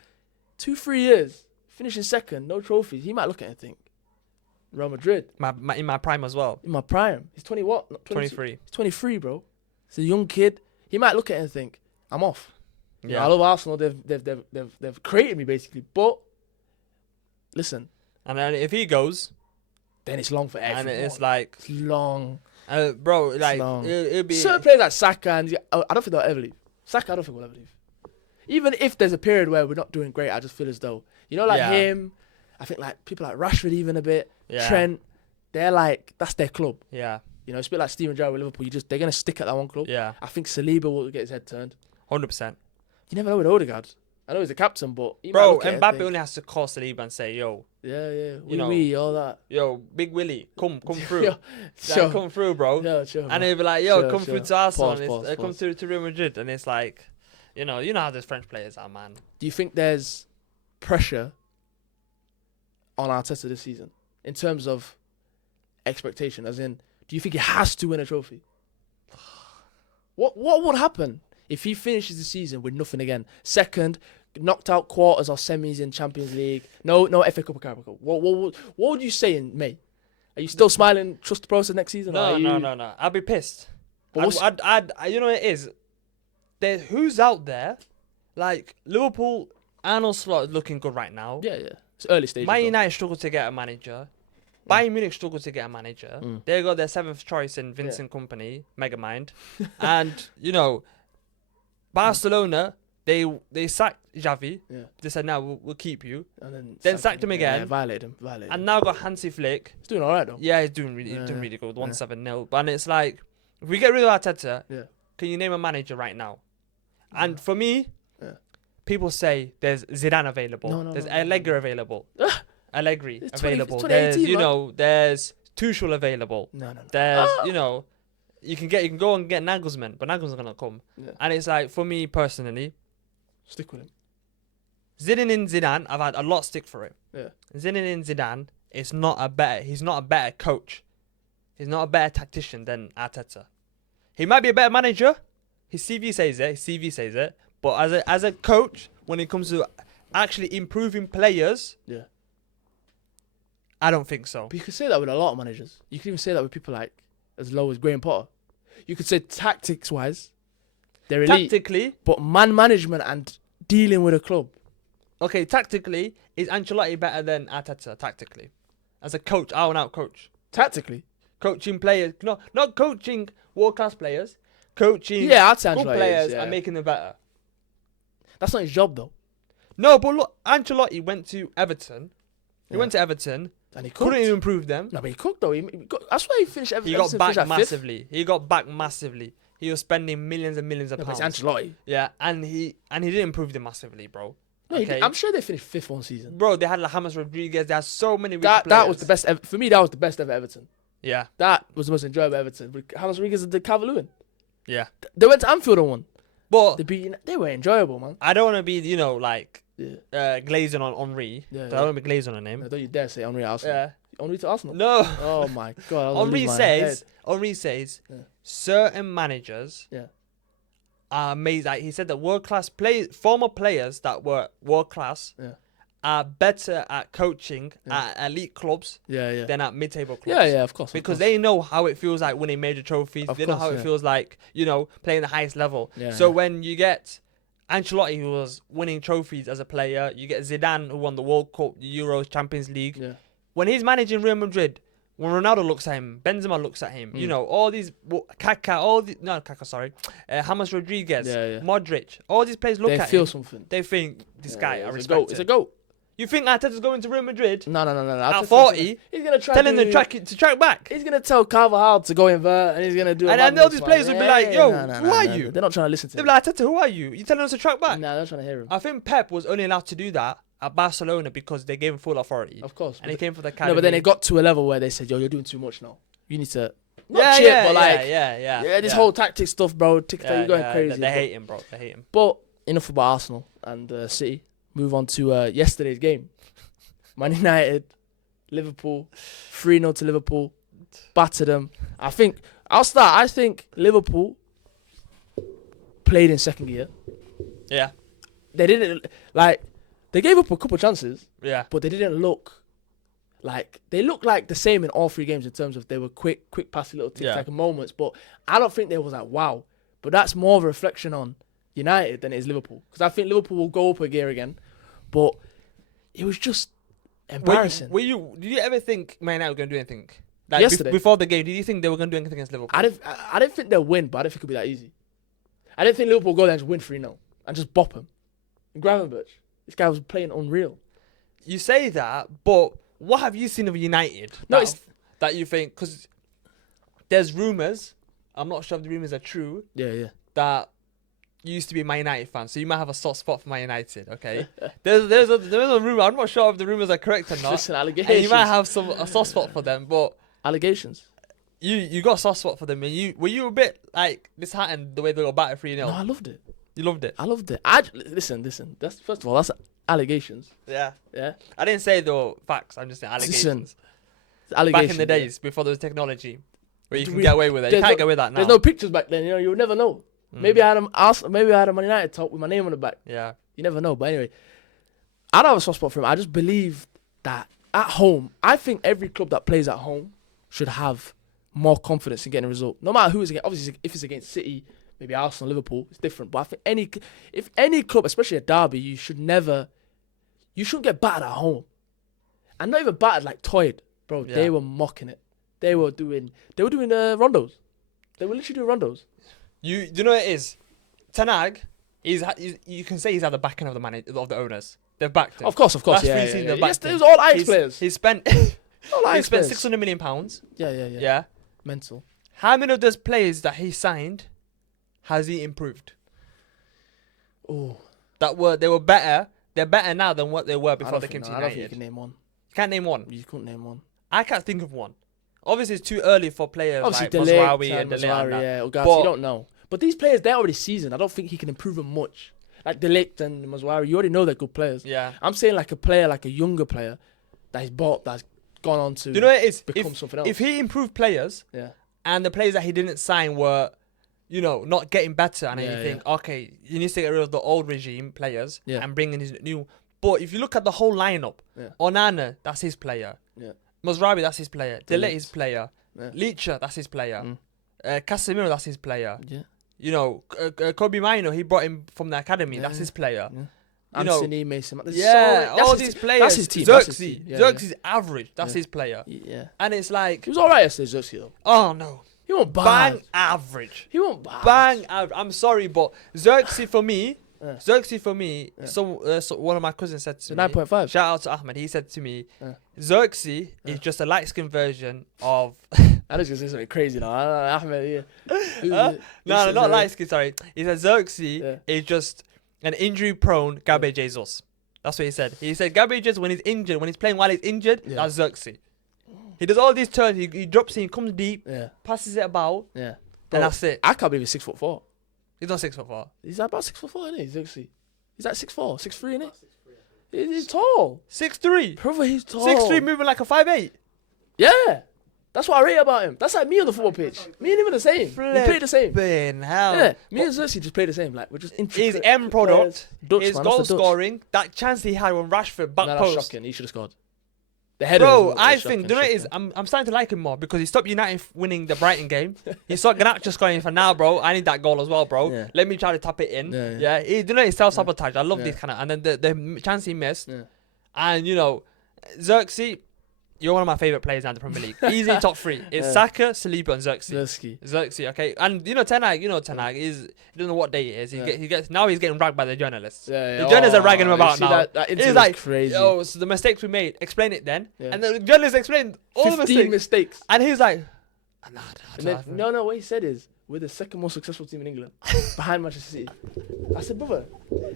2-3 years, finishing second, no trophies, he might look at it and think, Real Madrid, in my prime as well. in my prime. He's 20 what? Not 22. 23. He's 23, bro. He's a young kid. He might look at it and think, I'm off. You know, Yeah. I love Arsenal. They've created me, basically. But, listen, And then if he goes, then it's long for everyone. and it's like, It's long. bro, like, long. it'll be. Certain players like Saka, I don't think they'll ever leave. Saka, I don't think will ever leave. Even if there's a period where we're not doing great, I just feel as though, like Yeah. him, I think like people like Rashford even a bit, Yeah. Trent, they're like, that's their club. Yeah. It's a bit like Steven Gerrard with Liverpool. They're going to stick at that one club. Yeah. I think Saliba will get his head turned. 100%. You never know with Odegaard. I know he's the captain, but he might Bro, look at it and Mbappe think, only has to call Saliba and say, yo, yeah, know, we, all that. yo, Big Willie, come through. Yo, Like, sure. come through, bro. Yeah, sure, And man. he'll be like, yo, Sure, come sure. through to Arsenal. Pause, and pause, come pause. to Real Madrid. And it's like, you know how those French players are, man. Do you think there's pressure on Arteta this season in terms of expectation? As in, do you think he has to win a trophy? What would happen If he finishes the season with nothing again, second, knocked out quarters or semis in Champions League, no FA Cup or Carabao Cup, what would you say in May? Are you still smiling, trust the process next season? No. I'll be pissed. I'd you know what it is? Who's out there? Like, Liverpool, Arnold Slot is looking good right now. Yeah. It's early stages. Man though. United struggle to get a manager. Bayern Munich struggle to get a manager. They got their 7th choice in Vincent Kompany, Megamind. And, you know, Barcelona, they sacked Xavi. Yeah. They said, no, we'll keep you. And Then sacked him again. Yeah, violated him. And now got Hansi Flick. He's doing all right, though. Yeah, he's doing really good. 1-7-0. But it's like, if we get rid of Arteta, can you name a manager right now? And for me, people say there's Zidane available. There's Allegri available. Allegri available. There's, you know, there's Tuchel available. No. There's, you know, you can go and get Nagelsmann, but Nagelsmann's gonna come. Yeah. And it's like, for me personally, Stick with him. Zidane, I've had a lot stick for it. Yeah. Zidane, he's not a better coach. He's not a better tactician than Arteta. He might be a better manager. His CV says it. But as a coach, when it comes to actually improving players, I don't think so. But you could say that with a lot of managers. You could even say that with people like as low as Graham Potter. You could say tactics-wise, they're elite. Tactically, But man management and dealing with a club. okay, tactically, is Ancelotti better than Arteta? Tactically, as a coach, out-and-out coach, Tactically. coaching players, not coaching world-class players, coaching Yeah, I'd say good Ancelotti players is, yeah. and making them better. That's not his job, though. No, but look, Ancelotti went to Everton. He went to Everton. And he cooked. Couldn't even improve them. No, but he cooked, though. That's why he finished Everton. He got Everton back finished at fifth. massively. He was spending millions and millions of No, but pounds. it's Ancelotti. Yeah, and he didn't improve them massively, bro. No, Okay. I'm sure they finished fifth one season. Bro, they had James Rodriguez. They had so many weak That players. was the best ever. For me, that was the best ever Everton. Yeah, That was the most enjoyable Everton. But James Rodriguez did Calvert-Lewin. yeah. They went to Anfield and won. But They were enjoyable, man. I don't want to be, you know, like Yeah. glazing on Henri. Yeah, I yeah. don't want to be glazing on him. No, don't you dare say Henri Arsenal. Yeah. Henri to Arsenal? No. Oh, my God. I was losing Henri says Yeah. certain managers Yeah. are amazing. Like, he said that former players that were world class are better at coaching at elite clubs Yeah. than at mid-table clubs. Yeah, of course. Because they know how it feels like winning major trophies. They know how it feels like, you know, playing the highest level. Yeah, so yeah. when you get Ancelotti, who was winning trophies as a player, you get Zidane, who won the World Cup, the Euros, Champions League. Yeah. When he's managing Real Madrid, when Ronaldo looks at him, Benzema looks at him, you know, all these, James Rodriguez, Modric, all these players look They at feel him. something. They think, this guy, I it's respect him. It's a goat. You think Arteta's going to Real Madrid? No. At 40, he's gonna try telling them to track back. He's gonna tell Carvajal to go invert, and he's gonna do. And all these players will be like, "Yo, who are you?" They're not trying to listen to They'll him. be like, "Arteta, who are you? You telling us to track back?" Nah, they're not trying to hear him. I think Pep was only allowed to do that at Barcelona because they gave him full authority. Of course. And he came for the academy. No, but then it got to a level where they said, "Yo, you're doing too much now. You need to not yeah, chip, yeah, but like, yeah, this whole tactic stuff, bro. TikTok, you're going crazy." They hate him, bro. They hate him. But enough about Arsenal and City. Move on to yesterday's game. Man United, Liverpool, 3-0 to Liverpool, battered them. I think Liverpool played in second gear. Yeah. They didn't they gave up a couple chances, Yeah. but they didn't look like they looked like the same in all three games in terms of they were quick passy little tic-tac moments. But I don't think they was like wow. But that's more of a reflection on United than it is Liverpool, because I think Liverpool will go up a gear again, but it was just embarrassing. Did you ever think Man United were going to do anything? Like Yesterday. Before the game, did you think they were going to do anything against Liverpool? I didn't think they'll win, but I didn't think it would be that easy. I didn't think Liverpool would go there and just win 3-0 and just bop him. Gravenberch, this guy was playing unreal. You say that, but what have you seen of United that you think? Because there's rumours. I'm not sure if the rumours are true. Yeah. That you used to be a Man United fan, so you might have a soft spot for Man United. Okay, there's a rumor. I'm not sure if the rumors are correct or not. Listen, allegations. And you might have a soft spot for them, but allegations. You got a soft spot for them, and were you a bit like disheartened the way they got battered 3-0? No, I loved it. You loved it. I loved it. Listen. That's first of all, that's allegations. Yeah. Yeah. I didn't say they were facts. I'm just saying allegations. Listen, allegations. Back in the days before there was technology, where you can get away with it. You can't get away with that now. There's no pictures back then. You would never know. Maybe I had him Arsenal, maybe I had him Man United top with my name on the back. Yeah. You never know. But anyway, I don't have a soft spot for him. I just believe that at home, I think every club that plays at home should have more confidence in getting a result. No matter who it's against. Obviously, if it's against City, maybe Arsenal, Liverpool, it's different. But I think if any club, especially a derby, you shouldn't get battered at home. And not even battered, like toyed. Bro, Yeah. they were mocking it. They were doing rondos. They were literally doing rondos. You know what it is? Ten Hag, you can say he's had the backing of the owners. They've backed him. Of course. Last Yeah, three yeah, seasons yeah. they've Yes, backed it him. was all Ajax players. He spent All Ajax he spent players. £600 million. Yeah. Yeah. Mental. How many of those players that he signed has he improved? Oh, They were better. They're better now than what they were before they came to I don't think you United. can name one. You can't name one. You couldn't name one. I can't think of one. Obviously, it's too early for players Obviously, like Delay, Mazraoui and Delay and that. yeah, Ugarte, But- you don't know. But these players, they're already seasoned. I don't think he can improve them much. Like Delict and Mazraoui, you already know they're good players. Yeah. I'm saying like a player, like a younger player that he's bought, that's gone on to Do you know what it is? become something else. If he improved players Yeah. and the players that he didn't sign were, not getting better, and Yeah, you think, okay, you need to get rid of the old regime players Yeah. and bring in his new. But if you look at the whole lineup, Yeah. Onana, that's his player. Yeah. Mazraoui, that's his player. De Ligt, Ligt. his player. Yeah. Leacher, that's his player. Mm. Casemiro, that's his player. Yeah. Kobe Mino, he brought him from the academy. Yeah, That's yeah. his player. Yeah. You know, Anthony, Mason. Mount. There's Yeah, that's all his these team. players. That's his team. That's his team. Yeah, Xerxes average. That's Yeah. his player. Yeah. And it's like, He was alright yesterday, Xerxes, though. oh no, He won't bad. bang average. He won't bad. Bang average. I'm sorry, but Xerxes for me, Yeah. yeah. So one of my cousins said to So me, 9.5. shout out to Ahmed, he said to me, Yeah. Xerxes is just a light-skinned version of... I was going to say something crazy now. Ahmed, yeah. No, not light-skinned, sorry. He said Xerxes Yeah. is just an injury-prone Gabriel Jesus. That's what he said. He said Gabriel Jesus, when he's injured, when he's playing while he's injured, Yeah. that's Xerxes. He does all these turns, he drops in, comes deep, Yeah. passes it about, Yeah. and that's it. I can't believe he's 6'4". He's not 6'4". He's about 6'4", isn't he? Xerxes. He's like 6'4", 6'3", isn't he? He's tall. 6'3". Brother, he's tall. 6'3", moving like a 5'8". Yeah. That's what I rate about him. That's like me on the football pitch. Me and him are the same. We play the same. Flipping hell. Yeah. Me and Xerxes just play the same. Like, we're just intricate. His end product, Dutch, his man, goal that's the Dutch. scoring, that chance he had when Rashford back No, that's post. shocking. He should have scored. The header. Bro, is I shocking, think, do you know what it is? I'm starting to like him more because he stopped United winning the Brighton game. He saw Garnacho scoring for now, bro. I need that goal as well, bro. Yeah. Let me try to tap it in. Yeah, Yeah, yeah. He, do you know, he's self-sabotage. I love Yeah. this kind of, and then the chance he missed. Yeah. And, Xerxes, you're one of my favourite players now in the Premier League. Easy top three. It's Yeah. Saka, Saliba, and Xerxes. Xerxes. Xerxes, okay, and Ten Hag, he don't know what day it is. Yeah. He gets now he's getting ragged by the journalists. Yeah, The journalists are ragging him you about see now. That It's interview like, was crazy. yo, so the mistakes we made. Explain it then. Yeah. And the journalists explained all the 15 mistakes. mistakes. And he was like, And then, no, what he said is, we're the second most successful team in England, behind Manchester City. I said, brother,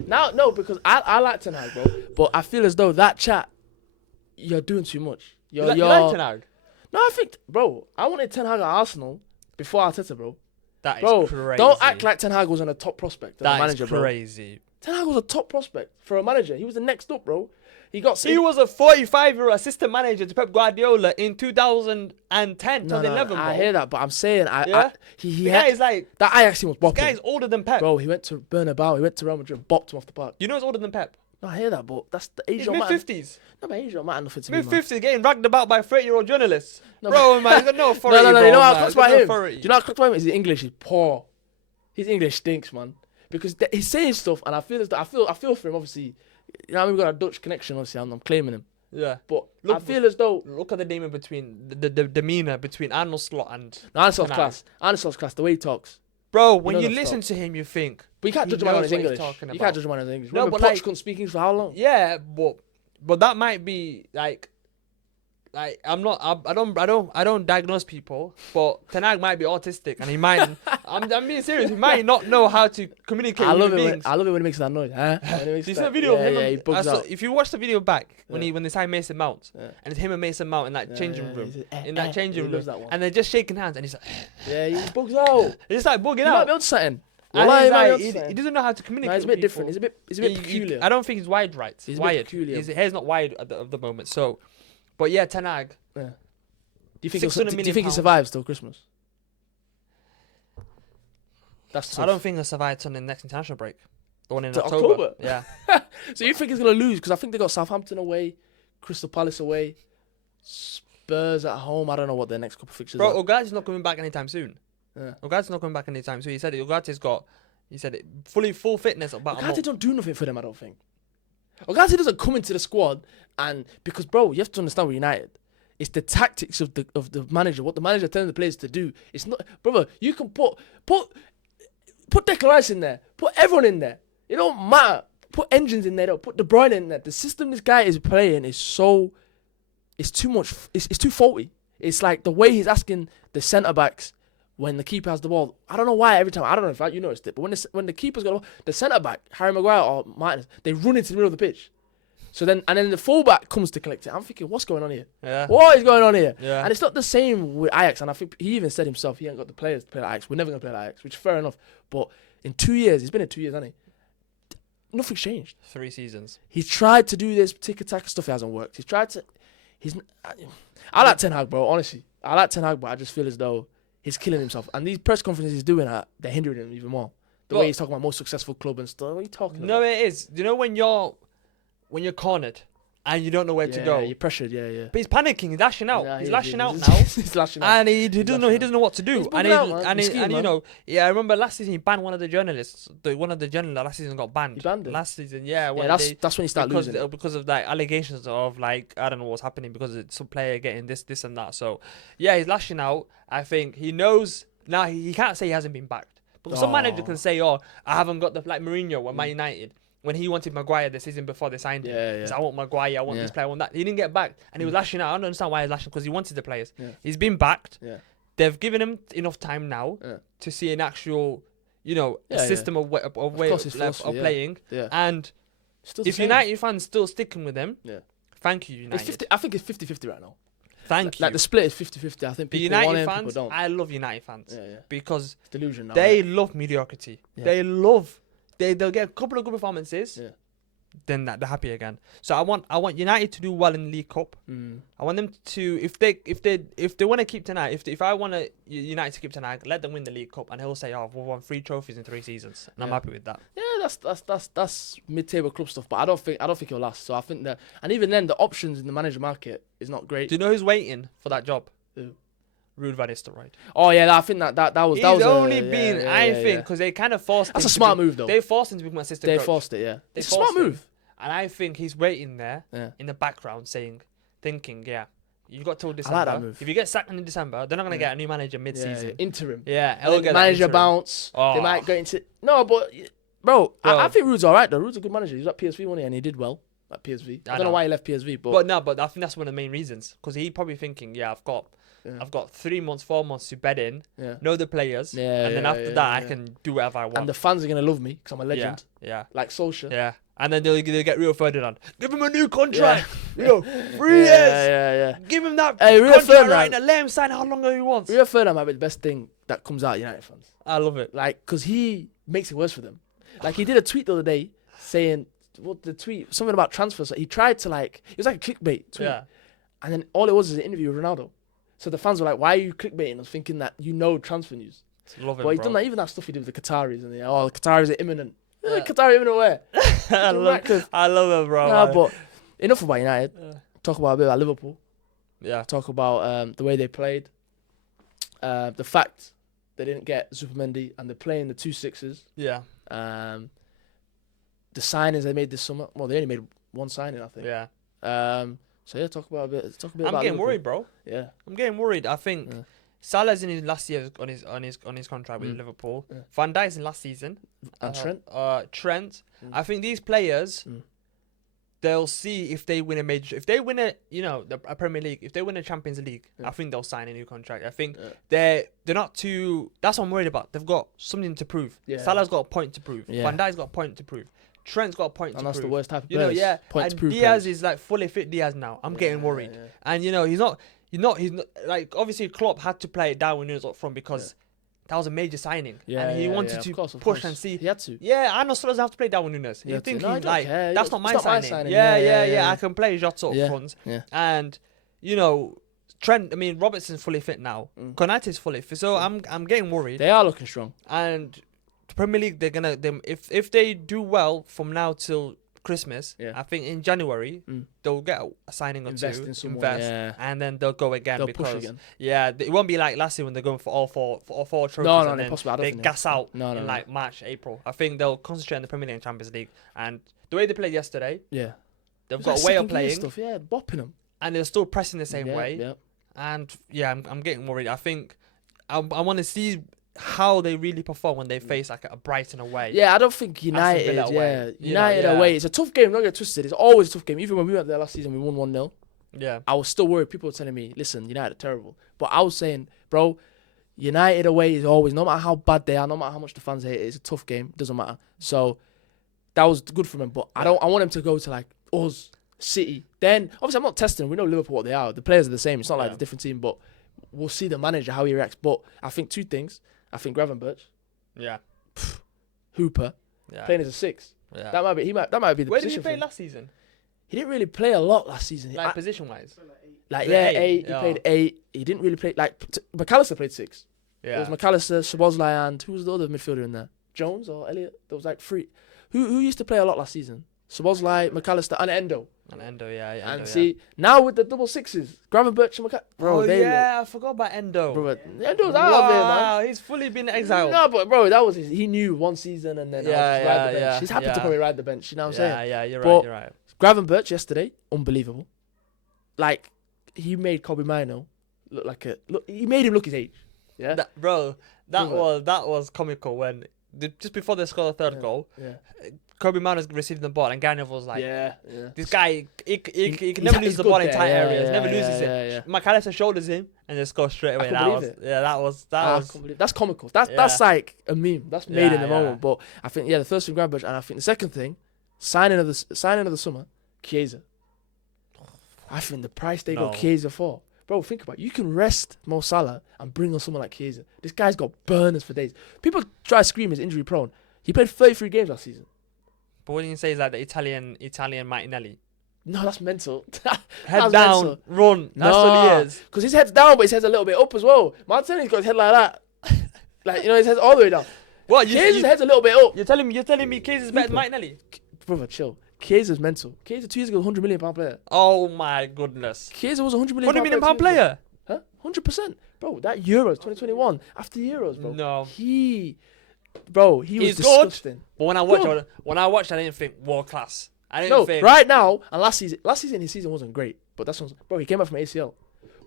now, no, because I like Ten Hag, bro, but I feel as though that chat, you're doing too much. you like Ten Hag? No, I think, bro, I wanted Ten Hag at Arsenal before Arteta, bro. That is Bro, crazy. don't act like Ten Hag wasn't a top prospect as a that manager, is bro. crazy. Ten Hag was a top prospect for a manager. He was the next up, bro. He was a 45-year-old assistant manager to Pep Guardiola in 2010, 2011, bro. I hear that, but I'm saying, Yeah? he The guy had, is like, that Ajax team was this bopping. guy is older than Pep. Bro, he went to Bernabeu, he went to Real Madrid, and bopped him off the park. You know he's older than Pep. No, I hear that, but that's the age He's don't matter. mid-50s. No, but age don't matter nothing to me, man. Mid-50s, getting ragged about by 30-year-old journalists. No, Bro, man, he's got no authority, No, bro, you know how man. I He's talk got about no him? authority. Do you know how I talk about him? His English is poor. His English stinks, man. Because he's saying stuff, and I feel as though, I feel for him, obviously. You know, we've got a Dutch connection, obviously, I'm claiming him. Yeah. But Look- I feel as though... Look at the demeanor between, the demeanor between Arnold Slot and... No, Anderson's Ten Hag. class. Anderson's class, the way he talks. Bro, when know you that listen to him, you think... But you can't He judge a man on knows his what he's English. talking You about. can't judge a man on his English. No, Remember, but Poch like- couldn't speak English for how long? Yeah, but that might be, like... Like, I'm not... I don't diagnose people, but Ten Hag might be autistic, and he might... I'm being serious. He might not know how to communicate I with love human it. beings. I love it when he makes that noise. Huh? When he makes Do you see that- the video of him? Yeah, he bugs out. If you watch the video back when Yeah. when they signed Mason Mount, Yeah. and it's him and Mason Mount in that Yeah, changing yeah, room, he says, in that he changing room, loves that one. and they're just shaking hands, and he's like, Yeah, he bugs out. he's just like bugging He might out. be on something. And Wallahi, he's he might be like, on he something. doesn't know how to communicate. No, he's a with bit different. people. He's a bit peculiar. I don't think he's wired right. He's a bit wired. peculiar. His hair's not wired at the moment. So, but yeah, Ten Hag. Yeah. Do you think 600 do you million think he pounds. survives till Christmas? That's tough. I don't think they'll survive till the next international break. The one in To October. October? Yeah. So you think he's going to lose? Because I think they got Southampton away, Crystal Palace away, Spurs at home. I don't know what their next couple of fixtures Bro, are. Ugarte's not coming back anytime soon. Yeah. Ugarte's not coming back anytime soon. He said Ugarte's got, he said it, full fitness about a Ugarte month. don't do nothing for them, I don't think. Ugarte doesn't come into the squad and because, bro, you have to understand with United. It's the tactics of the manager, what the manager telling the players to do. It's not, brother. You can put Declan Rice in there, put everyone in there. It don't matter. Put engines in there, though. Put De Bruyne in there. The system this guy is playing is it's too much. It's too faulty. It's like the way he's asking the centre backs when the keeper has the ball. I don't know why every time. I don't know if you noticed it, but when the keeper's got the ball, the centre back, Harry Maguire or Martinez, they run into the middle of the pitch. So then the fullback comes to collect it. I'm thinking, what's going on here? Yeah. What is going on here? Yeah. And it's not the same with Ajax. And I think he even said himself, he ain't got the players to play like Ajax. We're never going to play like Ajax, which is fair enough. But in 2 years, he's been in 2 years, hasn't he? Nothing's changed. 3 seasons. He's tried to do this tick-attack stuff. It hasn't worked. I like Ten Hag, bro, honestly. I like Ten Hag, but I just feel as though he's killing himself. And these press conferences he's doing, they're hindering him even more. The way he's talking about most successful club and stuff. What are you talking about? No, it is. You know when you're cornered and you don't know where to go. You're pressured, yeah. But he's panicking. He's lashing out. Yeah, he's he lashing is. out He's- now. He's lashing out. And he doesn't know. He doesn't know what to do. He's And bugging out, man. and Miskin, you man. know, yeah. I remember last season he banned one of the journalists. One of the journalists last season got banned. He banned him? Last season, yeah. That's when you start losing it. Because of like allegations of like I don't know what's happening because it's some player getting this and that. So yeah, he's lashing out. I think he knows now. He can't say he hasn't been backed. Because some manager can say, "Oh, I haven't got the like Mourinho at Man United." When he wanted Maguire the season before they signed him. Yeah. He said, I want Maguire, I want this player, I want that. He didn't get backed. And he was lashing out. I don't understand why he's lashing because he wanted the players. Yeah. He's been backed. Yeah. They've given him enough time now to see an actual, a system of way of playing. Yeah. And Still the if same. United fans still sticking with him, Yeah. thank you, United. It's 50, I think it's 50-50 right now. Thank you. Like the split is 50-50. I think The people want United him, fans, people don't. I love United fans Yeah. because It's delusion now. they right? love mediocrity. Yeah. They'll get a couple of good performances. Yeah. Then they're happy again. So I want United to do well in the League Cup. I want them to if they want to keep tonight. If I want United to keep tonight, let them win the League Cup, and he'll say, "Oh, we've won 3 trophies in 3 seasons," and I'm happy with that. Yeah, that's mid-table club stuff, but I don't think he'll last. So I think that, and even then, the options in the manager market is not great. Do you know who's waiting for that job? Who? Ruud van Nistelrooy. Oh yeah, I think that was. He's that was only yeah, been, yeah, I yeah, think, yeah. because they kind of forced. That's him a to smart be- move though. They forced him to become assistant They coach. forced it, yeah. They It's a smart forced him. move. And I think he's waiting there Yeah. in the background, thinking, yeah, you've got till like December. that move. If you get sacked in December, they're not gonna get a new manager Yeah, mid-season. interim. Yeah, And he'll then get that manager interim. bounce. They Oh. might get into but bro, Bro. I think Ruud's alright though. Ruud's a good manager. He was at PSV one year and he did well at PSV. I don't know know. why he left PSV, but But I think that's one of the main reasons because he probably thinking, yeah, I've got 3 months, 4 months to bed in, yeah. know the players, Yeah, and then yeah, after yeah, that I yeah. can do whatever I want. And the fans are gonna love me because I'm a yeah, legend, yeah, like Solskjaer. yeah. And then they'll get Rio Ferdinand. Give him a new contract. 3 years. Yeah. Give him that Hey, Rio contract Ferdinand. right now. Let him sign how long he wants. Rio Ferdinand might be the best thing that comes out of United fans. I love it. Like, because he makes it worse for them. Like, he did a tweet the other day saying, something about transfers. He tried to, it was like a clickbait tweet. Yeah. And then all it was is an interview with Ronaldo. So the fans were like, why are you clickbaiting us thinking that you know transfer news? Love it, But he's bro. done that, even that stuff he did with the Qataris. And the Qataris are imminent. Qatari imminent where? I love it, bro. Nah, but enough about United. Talk about a bit about Liverpool. Yeah. Talk about the way they played. The fact they didn't get Zubimendi and they're playing the 2 6s. Yeah. The signings they made this summer. Well, they only made one signing, I think. Yeah. So yeah, talk a bit I'm about getting Liverpool. worried, bro. Yeah. I'm getting worried. I think Yeah. Salah's in his last year on his contract with Liverpool. Yeah. Van Dijk's in last season. And Trent. Trent. I think these players, they'll see if they win a major. If they win a Premier League, if they win a Champions League, I think they'll sign a new contract. I think they're not too. That's what I'm worried about. They've got something to prove. Yeah. Salah's got a point to prove. Yeah. Van Dijk's got a point to prove. Trent's got a point to And that's prove. the worst type of You know, players. yeah. Point to And prove Diaz players. is like fully fit. Diaz now. I'm getting worried. Yeah. And he's not like obviously Klopp had to play Darwin Núñez up front because that was a major signing. And he wanted to of push course. and see. He had to. Yeah, I know Spurs have to play Darwin Núñez. He You had to. think No, I he's don't like care. that's It's not my not my signing. signing. Yeah. I can play Jota up Yeah. front. Yeah. And Trent. I mean, Robertson's fully fit now. Konate's fully fit. So I'm getting worried. They are looking strong. And the Premier League, if they do well from now till Christmas, Yeah. I think in January they'll get a signing or Invest two, in someone, yeah. and then they'll go again They'll because push again. it won't be like last year when they're going for all four trophies No, and then impossible. I don't they think gas out No, in like March, April. I think they'll concentrate on the Premier League and Champions League, and the way they played yesterday, Yeah. they've It's got like a way of second gear playing, stuff. Yeah, bopping them. and they're still pressing the same Yeah, way. Yeah. And yeah, I'm getting worried. I think I want to see how they really perform when they face like a Brighton away. Yeah, I don't think United. Villa away. Yeah, You know, United yeah. away. It's a tough game. Don't get twisted. It's always a tough game. Even when we went there last season, we won 1-0. Yeah. I was still worried. People were telling me, "Listen, United are terrible." But I was saying, bro, United away is always, no matter how bad they are, no matter how much the fans hate it, it's a tough game. Doesn't matter. So that was good for them. But I want them to go to like us, City. Then obviously I'm not testing. We know Liverpool what they are. The players are the same. It's not like a different team. But we'll see the manager how he reacts. But I think two things. I think Gravenberch, Yeah. Hooper, Yeah. playing as a 6. Yeah. That might be the Where did position he play for him. last season? He didn't really play a lot last season. Like position wise. Like Was it yeah, 8? 8. He Yeah. played 8. He didn't really play like McAllister played 6. Yeah. It was McAllister, Szoboszlai, and who was the other midfielder in there? Jones or Elliott? There was like 3. Who used to play a lot last season? Szoboszlai, McAllister, and Endo. And Endo, yeah. And see now with the double 6s, Gravenberch and McAllister. Bro, I forgot about Endo. Bro, Endo's out of it, man. Wow, he's fully been exiled. No, but bro, that was he knew one season and then I'll just ride the bench. yeah, He's happy yeah. to probably ride the bench. You know what I'm saying? Yeah, you're But right. Gravenberch yesterday, unbelievable. Like he made Kobe Mino look like he made him look his age. Yeah, That was comical when just before they scored the third goal, yeah, Kobe Mino's receiving the ball and Gary Neville was like, yeah. this guy, he can never lose the ball in tight areas, never loses it. Yeah. McAllister shoulders him and just scores straight away. I couldn't believe That was That's comical. That's like a meme. That's made in the Yeah. moment. But I think the first thing Gravenberch, and I think the second thing, signing of the summer, Chiesa. I think the price they got Chiesa for. Bro, think about it. You can rest Mo Salah and bring on someone like Chiesa. This guy's got burners for days. People try to scream he's injury prone. He played 33 games last season. But what you say is like the Italian Martinelli. No, that's mental. Head down, mental. run. That's what he is. Because his head's down, but his head's a little bit up as well. Martinelli's got his head like that. Like, his head's all the way down. What? Chiesa's head's a little bit up. You're telling me Chiesa's better than Martinelli? Brother, chill. Chiesa's mental. Chiesa 2 years ago was £100 million player. Oh my goodness. Chiesa was a £100 million 100 million pound player? Huh? 100%. Bro, that Euros 2021. After Euros, bro. No. He was He's disgusting. good. But when I watched, I didn't think world class. I didn't No, think right now, and last season his season wasn't great. But bro, he came back from ACL.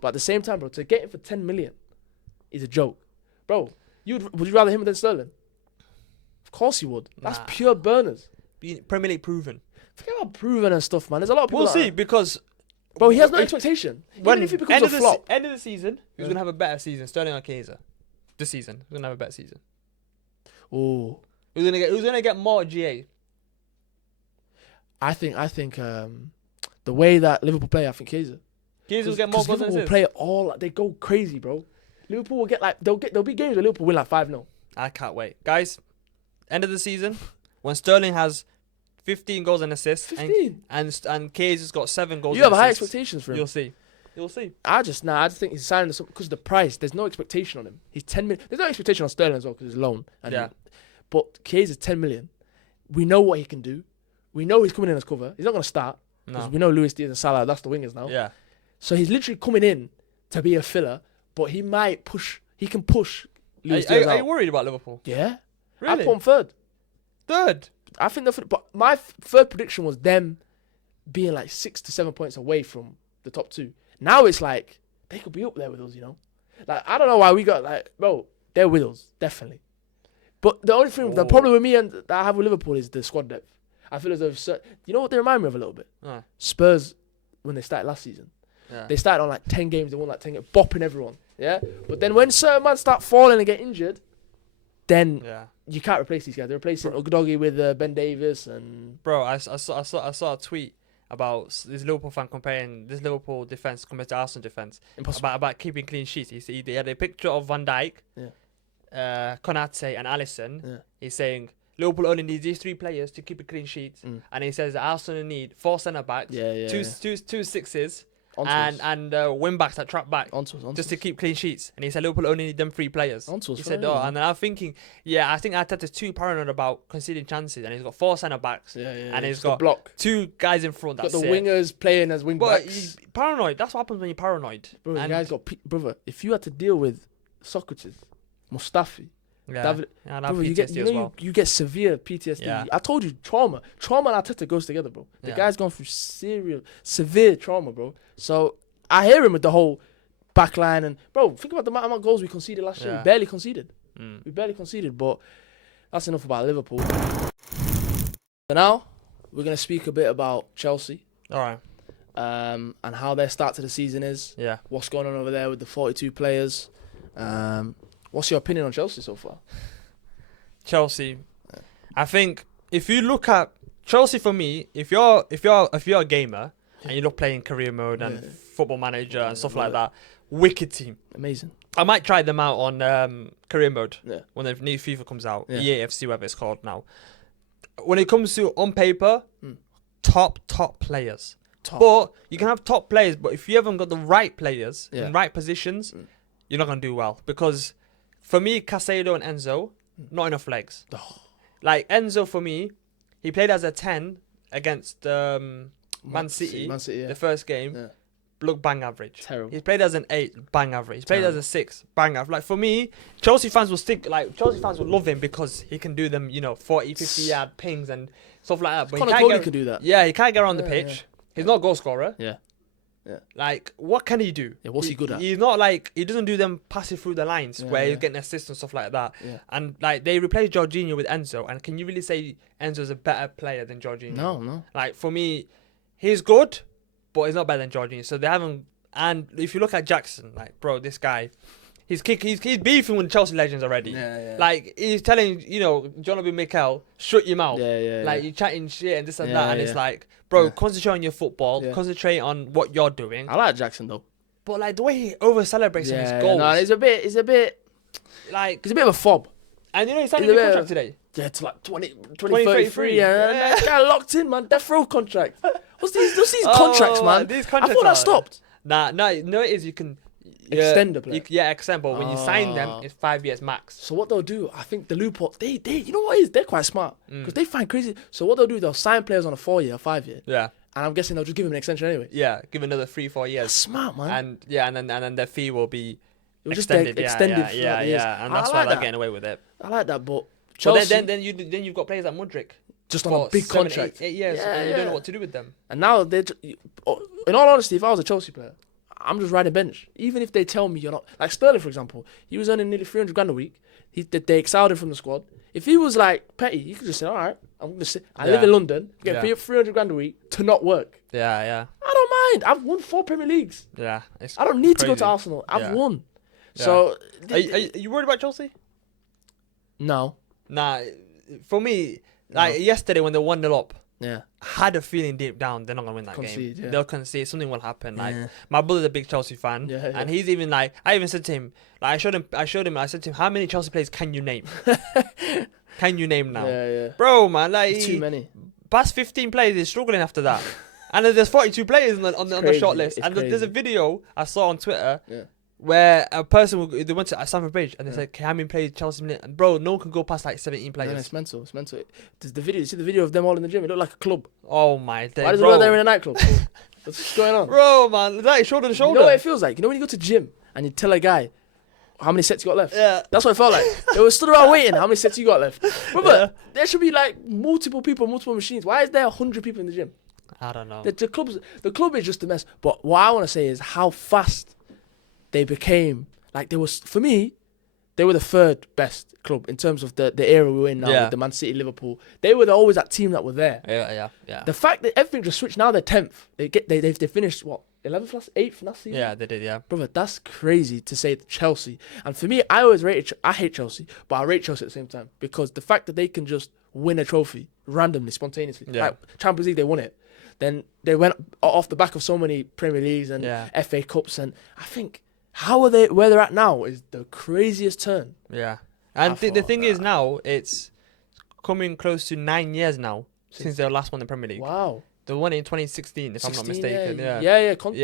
But at the same time, bro, to get him for 10 million is a joke. Bro, would you rather him than Sterling? Of course you would. That's pure burners. Premier League proven. Forget about proven and stuff, man. There's a lot of people. We'll see because bro, he has no expectation. when Even if he becomes a flop. End of the season, who's gonna have a better season? Sterling or Chiesa? This season, who's gonna have a better season? Oh, Who's gonna get more GA? I think the way that Liverpool play, I think Chiesa. Chiesa will get more goals than Liverpool assists. they go crazy, bro. Liverpool will get there'll be games where Liverpool win like 5-0. I can't wait, guys. End of the season, when Sterling has 15 goals and assists, 15. and Chiesa's got 7 goals. You have and high assists. expectations for him. You'll see. I just think he's signing because of the price. There's no expectation on him. He's 10 million. There's no expectation on Sterling as well because he's loan. But Chiesa is 10 million. We know what he can do. We know he's coming in as cover. He's not going to start because we know Luis Diaz and Salah. That's the wingers now. Yeah. So he's literally coming in to be a filler, but he might push. He can push Luis Diaz out. Are you worried about Liverpool? Yeah. Really? I put him third. Third. I think but my third prediction was them being like 6 to 7 points away from the top 2. Now it's like they could be up there with us, Like I don't know why we got bro, they're with us definitely. But the only thing, the problem with me and that I have with Liverpool is the squad depth. I feel as though you know what they remind me of a little bit. Spurs when they started last season. Yeah. They started on like 10 games, they won like 10 games, bopping everyone. Yeah, but then when certain men start falling and get injured, then you can't replace these guys. They're replacing Udogie with Ben Davis and. Bro, I saw a tweet about this Liverpool fan comparing this Liverpool defense compared to Arsenal defense. Impossible. About keeping clean sheets. He had a picture of Van Dijk, Konate, and Alisson. Yeah. He's saying Liverpool only needs these 3 players to keep a clean sheet, and he says that Arsenal need 4 centre backs, two 6s, Onto and wing backs that trap back just to keep clean sheets. And he said Liverpool only need them 3 players. Onto us, He said, right, oh, yeah. and then I'm thinking, yeah, I think Arteta's too paranoid about conceding chances, and he's got 4 centre backs, and he's got block. 2 guys in front. Got That's the it. wingers playing as wing But backs. paranoid. That's what happens when you're paranoid. Bro, the And- guy's got brother. If you had to deal with Socrates, Mustafi, Yeah, David, and I have bro, you PTSD get as well. you get severe PTSD. Yeah. I told you trauma and Arteta goes together, bro. The Yeah. guy's gone through severe trauma, bro. So I hear him with the whole backline and bro, think about the amount of goals we conceded last year. Yeah. We barely conceded. Mm. We barely conceded, but that's enough about Liverpool. So now we're gonna speak a bit about Chelsea. All right. And how their start to the season is. Yeah. What's going on over there with the 42 players. What's your opinion on Chelsea so far? Chelsea. I think if you look at Chelsea, for me, if you're a gamer and you look playing career mode and football manager and stuff like that, wicked team. Amazing. I might try them out on career mode when the new FIFA comes out. Yeah. EAFC, whatever it's called now. When it comes to on paper, top players. But you can have top players, but if you haven't got the right players in right positions, you're not gonna do well. Because for me, Casado and Enzo, not enough legs. Like Enzo, for me, he played as a 10 against Man City, the first game. Yeah. Look, bang average. Terrible. He played as an 8, bang average. He played as a 6, bang average. Like for me, Chelsea fans will love him because he can do them, 40, 50 yard pings and stuff like that. But Conor Cody can do that. Yeah, he can't get around the pitch. He's not a goal scorer. Yeah. Like, what can he do? Yeah, what's he good at? He's not like, he doesn't do them passing through the lines where he's getting assists and stuff like that. Yeah. And like, they replaced Jorginho with Enzo. And can you really say Enzo's a better player than Jorginho? No. Like, for me, he's good, but he's not better than Jorginho. So they haven't. And if you look at Jackson, like, bro, this guy, he's beefing with Chelsea legends already. Yeah. Like, he's telling, John Obi Mikel, shut your mouth. Yeah. Like, you're chatting shit and this and Yeah, that. And yeah. it's like, bro, concentrate on your football. Yeah. Concentrate on what you're doing. I like Jackson though. But, like, the way he over-celebrates on his goals. No, he's a bit Like, of a fob. and he signed a he's a new bit contract of- today. Yeah, to like 2033. 2033. Yeah. That guy locked in, man. Death row contract. What's these contracts, man? These I contracts thought that are- stopped. No, it is. You can Extend the player. extend. But when you sign them, it's 5 years max. So what they'll do, I think the loophole, they you know what it is? They're quite smart. Because they find crazy. So what they'll do, they'll sign players on a 4-year, 5-year. Yeah. And I'm guessing they'll just give him an extension anyway. Yeah. Give another 3-4 That's years. smart, man. And then their fee will be It was just extended. extended yeah. throughout the years. And I that's like why they're that. getting away with it. I like that, but But Chelsea, then you've got players like Mudryk. just on a for big 7, contract. 8 years, Yeah, and you don't know yeah. what to do with them. And now in all honesty, if I was a Chelsea player, I'm just riding bench. Even if they tell me you're not, like Sterling, for example, he was earning nearly 300 grand a week. They exiled him from the squad. If he was like petty, he could just say, all right, I'm going to sit. I live in London, get 300 grand a week to not work. Yeah. I don't mind. I've won 4 Premier Leagues. Yeah. I don't need to go crazy. to Arsenal. I've Yeah. won. Yeah. So, Are you worried about Chelsea? no. Nah. For me, like yesterday when they 1-0 up, Yeah. I had a feeling deep down they're not gonna win that Concede, game. yeah. They'll concede. Something will happen. Like Yeah. my brother's a big Chelsea fan, Yeah. and he's even like, I even said to him, like I showed him. I said to him, how many Chelsea players can you name? Can you name now, Yeah. bro? Man, like It's too many. past 15 players is struggling after that, and then there's 42 players on the crazy. short list, It's and there's a crazy. video I saw on Twitter. Yeah. Where a person they went to Stamford Bridge and they said, "How many played Chelsea minute?" And bro, no one can go past like 17 players. No, it's mental. It's mental. There's the video. You see the video of them all in the gym? It looked like a club. Oh my day, Why does it bro. look like they're in a nightclub? What's going on? Bro, man, that is shoulder to You shoulder. know what it feels like? You know when you go to gym and you tell a guy how many sets you got left? Yeah. That's what it felt like. They were stood around waiting. How many sets you got left? Brother, there should be like multiple people, multiple machines. Why is there 100 people in the gym? I don't know. The club is just a mess. But what I want to say is how fast they became. Like for me, they were the 3rd best club in terms of the era we were in now with the Man City, Liverpool. They were always that team that were there. Yeah. The fact that everything just switched, now they're 10th. They finished what, 11th last, 8th last season? Yeah, they did, yeah. Brother, that's crazy to say Chelsea. And for me, I hate Chelsea, but I rate Chelsea at the same time. Because the fact that they can just win a trophy randomly, spontaneously. Yeah. Like Champions League, they won it. Then they went off the back of so many Premier Leagues and FA Cups. And I think where they're at now is the craziest turn. Yeah. And the thought thing that. is now, it's coming close to 9 years now since they last won the Premier League. Wow. They won it in 2016, if I'm not mistaken. Yeah. Yeah. Conte.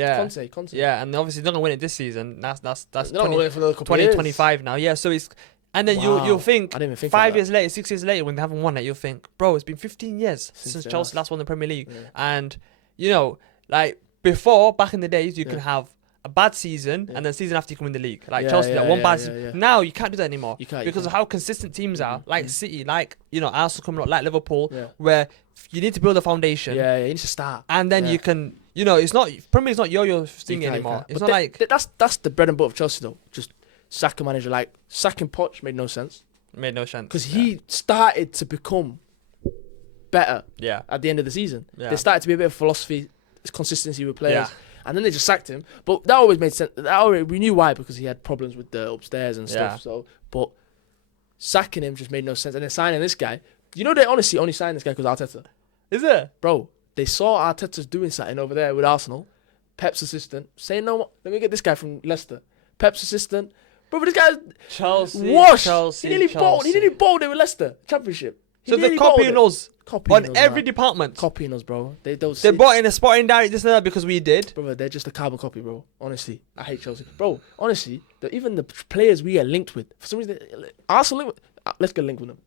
Yeah, and obviously they're not gonna win it this season. That's They're not gonna win it for another couple of years. 2025 now. Yeah, so it's and then Wow. you'll think I didn't even think 5 of years later, 6 years later, when they haven't won it, you'll think, bro, it's been 15 years since they Chelsea last won the Premier League. Yeah. And you know, like before, back in the days, you can have a bad season and then season after you can win the league. Like Chelsea, like one bad season. Now you can't do that anymore because of how consistent teams are. Like City, like Arsenal coming up, like Liverpool, where you need to build a foundation. Yeah, you need to start, and then you can. It's not Premier League's not yo-yo thing anymore. It's but not like that's the bread and butter of Chelsea though. Just sack a manager. Like sacking Poch made no sense. Made no sense because he started to become better. Yeah. At the end of the season, Yeah. there started to be a bit of philosophy, consistency with players. Yeah. And then they just sacked him. But that always made sense. We knew why, because he had problems with the upstairs and stuff. Yeah. So, but sacking him just made no sense. And then signing this guy, they honestly only signed this guy because Arteta. Is it? Bro, they saw Arteta's doing something over there with Arsenal. Pep's assistant saying, "No, let me get this guy from Leicester." Pep's assistant, bro, but this guy's Chelsea. washed. Chelsea, He nearly bowled it with Leicester Championship. So they're copying us Copying on us, every man. department. Copying us, bro. They brought in a Sporting Direct this and that because we did. Bro, they're just a carbon copy, bro. Honestly, I hate Chelsea, bro. Honestly, even the players we get linked with, for some reason, Arsenal. Let's get linked with them.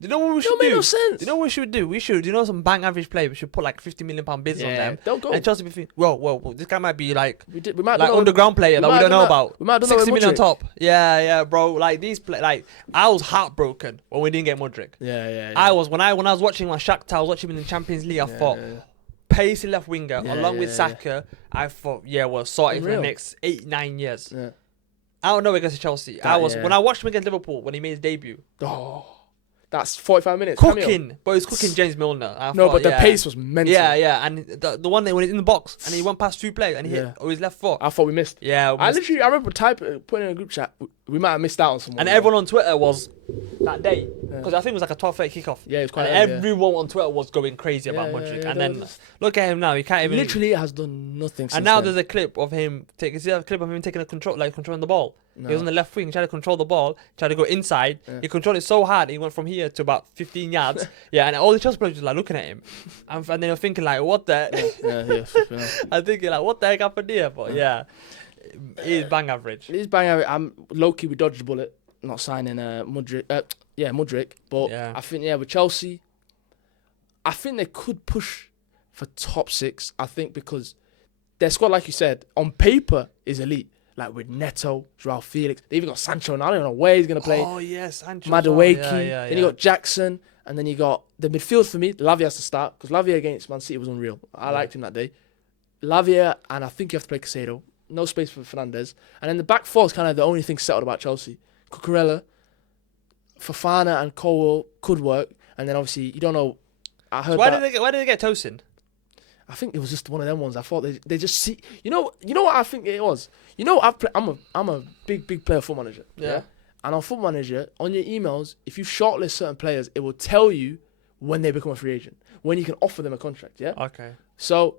Do you know what we should Don't do? make no sense. Do you know what we should do? We should, some bang average player. We should put like £50 million bids on them. Don't go. And Chelsea be thinking, whoa, this guy might be like We might like know underground player that we don't know about. We might don't 60 know million on Modric. top. Yeah, bro. Like these I was heartbroken when we didn't get Modric. Yeah. I was when I was watching Shakhtar, I was watching him in the Champions League. I thought pacey left winger along with Saka. I thought we'll sort it for the next 8-9 years. Yeah. I don't know against Chelsea. When I watched him against Liverpool when he made his debut. Oh, that's 45 minutes. Cooking, but he's cooking James Milner. But the pace was mental. Yeah, and the one that when he's in the box and he went past 2 players and he hit his left foot. I thought we missed. Yeah, I remember putting in a group chat. We might have missed out on someone. And everyone on Twitter was that day because I think it was like a 12:30 kickoff. Yeah, it was quite. And everyone on Twitter was going crazy about Modric. And then look at him now. He can't even. Literally has done nothing. And now there's a clip of him taking controlling the ball. No. He was on the left wing, trying to control the ball, tried to go inside. Yeah. He controlled it so hard, he went from here to about 15 yards. And all the Chelsea players were like looking at him, and then they were thinking like, "What the?" I'm thinking like, "What the heck happened here?" But he's bang average. He's bang average. I'm low-key, we dodged the bullet, not signing Modric. Modric. But I think with Chelsea, I think they could push for top 6. I think because their squad, like you said, on paper is elite. Like with Neto, Joao Felix. They even got Sancho now. I don't know where he's going to play. Oh, yes, Sancho. Madueke. Then you got Jackson. And then you got the midfield for me. Lavia has to start. Because Lavia against Man City was unreal. I liked him that day. Lavia, and I think you have to play Casado. No space for Fernandes. And then the back four is kind of the only thing settled about Chelsea. Cucurella, Fofana and Colwell could work. And then obviously, you don't know. I heard why did they get Tosin? I think it was just one of them ones. I thought they just see. You know what I think it was. I'm a big player Football Manager. Yeah. And on Football Manager, on your emails, if you shortlist certain players, it will tell you when they become a free agent, when you can offer them a contract. Yeah. Okay. So,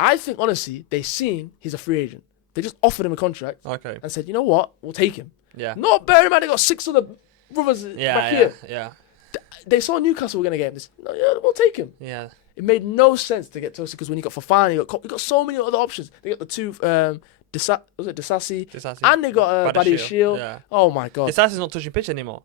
I think honestly they seen he's a free agent. They just offered him a contract. Okay. And said, you know what, we'll take him. Yeah. Not bearing in mind they got 6 other brothers back here. Yeah. They saw Newcastle were gonna get him. They said, no, we'll take him. Yeah. It made no sense to get Tosin because when you got Fofana, you got so many other options. They got the 2, Disasi, and they got Badiashile. Yeah. Oh my god, Disasi's not touching pitch anymore.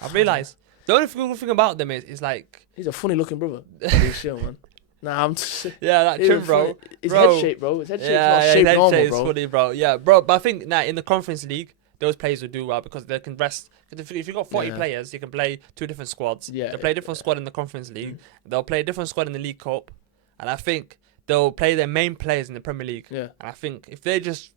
I've realised. The only good thing about them is like he's a funny looking brother. Badiashile, man. Nah, I'm. That chin, bro. His head shape, bro. His head shape's not shaped his head normal, shape's bro. funny, bro. Yeah, bro. But I think now in the Conference League, those players will do well because they can rest. If you've got 40 players, you can play 2 different squads. Yeah, they'll play a different squad in the Conference League. They'll play a different squad in the League Cup, and I think they'll play their main players in the Premier League. Yeah. And I think if they just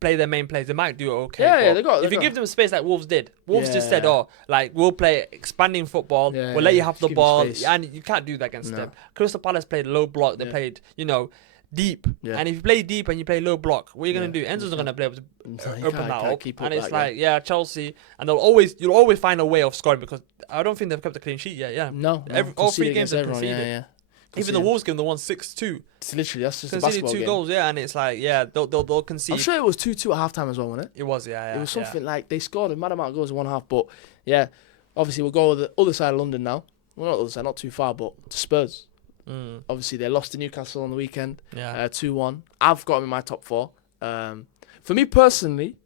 play their main players, they might do it okay. Yeah, they got. If you give them space like Wolves did, Wolves just said, we'll play expanding football. We'll let you have the ball, and you can't do that against them. Crystal Palace played low block. They played, deep. And if you play deep and you play low block, what are you gonna do? Enzo's not gonna be able to open that up. And it's like, Chelsea, and you'll always find a way of scoring because I don't think they've kept a clean sheet yet. Yeah. No. All 3 games they've conceded. Yeah. Even the Wolves game, they won 6-2. It's literally that's just a conceded basketball 2 game. goals, and it's like, they'll concede. I'm sure it was 2-2 at halftime as well, wasn't it? It was, yeah. It was something like they scored a mad amount of goals in one half, but obviously we'll go to the other side of London now. Well, not the other side, not too far, but to Spurs. Obviously, they lost to Newcastle on the weekend, Yeah. 2-1. I've got them in my top 4. For me personally,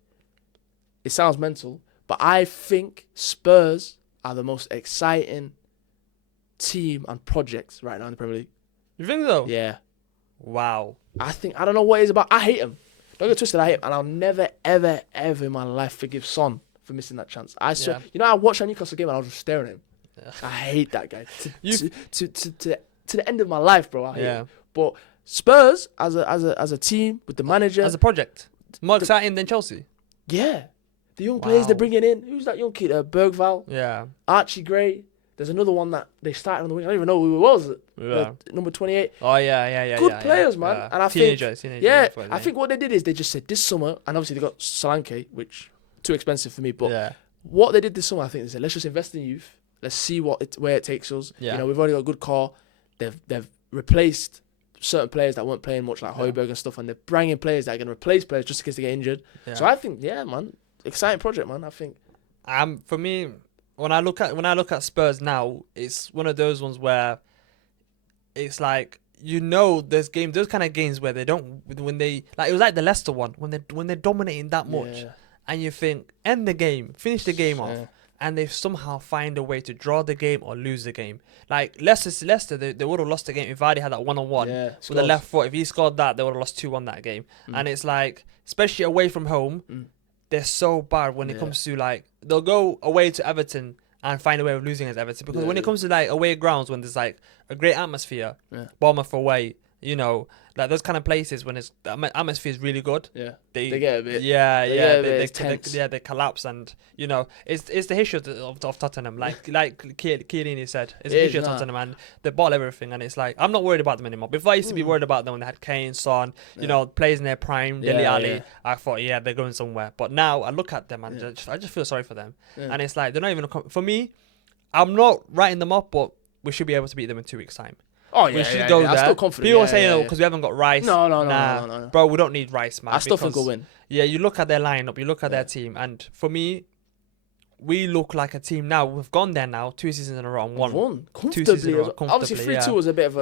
it sounds mental, but I think Spurs are the most exciting team and project right now in the Premier League. You think so? Yeah. Wow. I don't know what it is about. I hate him. Don't get twisted, I hate him. And I'll never, ever, ever in my life forgive Son for missing that chance. I swear. Yeah. You know, I watched that Newcastle game and I was just staring at him. Yeah. I hate that guy. To the end of my life, bro. I hate him. But Spurs, as a team, with the manager. As a project. More exciting than Chelsea. Yeah. The young players they're bringing in. Who's that young kid? Bergval. Yeah. Archie Gray. There's another one that they started on the wing. I don't even know who it was. Yeah. Number 28. Oh, yeah. Good players, man. Yeah. And I Teenagers, think, I think what they did is they just said this summer, and obviously they got Solanke, which too expensive for me. But what they did this summer, I think they said, let's just invest in youth. Let's see where it takes us. Yeah. You know, we've already got a good core. They've replaced certain players that weren't playing much, like Højbjerg and stuff, and they're bringing players that are going to replace players just in case they get injured. Yeah. So I think, man, exciting project, man. I think. For me, when I look at Spurs now, it's one of those ones where it's like, you know, those kind of games where they don't, when they, like, it was like the Leicester one, when they're dominating that much, and you think, end the game, finish the game off, and they somehow find a way to draw the game or lose the game. Like Leicester, they would have lost the game if Vardy had that one-on-one with the left foot. If he scored that, they would have lost 2-1 that game. And it's like, especially away from home, they're so bad when it comes to, like, they'll go away to Everton and find a way of losing against Everton. Because when it comes to, like, away grounds, when there's, like, a great atmosphere, Bournemouth away, you know, like those kind of places when the atmosphere is really good. Yeah, they get a bit. They collapse, and you know it's the history of Tottenham. Like Chiellini said, it's the history of Tottenham, and they ball everything. And it's like, I'm not worried about them anymore. Before I used to be worried about them when they had Kane, Son, you know, players in their prime, Dele Alli. I thought, they're going somewhere. But now I look at them and I just feel sorry for them. And it's like, they're not even for me. I'm not writing them up, but we should be able to beat them in 2 weeks' time. Oh yeah, we should go there. I'm still confident. People are saying, because we haven't got Rice. No. Bro, we don't need Rice, man. I still think we'll win. Yeah, you look at their lineup, you look at their team, and for me, we look like a team now. We've gone there now 2 seasons in a row and won. Comfortably. Obviously, 3-2 was a bit of a...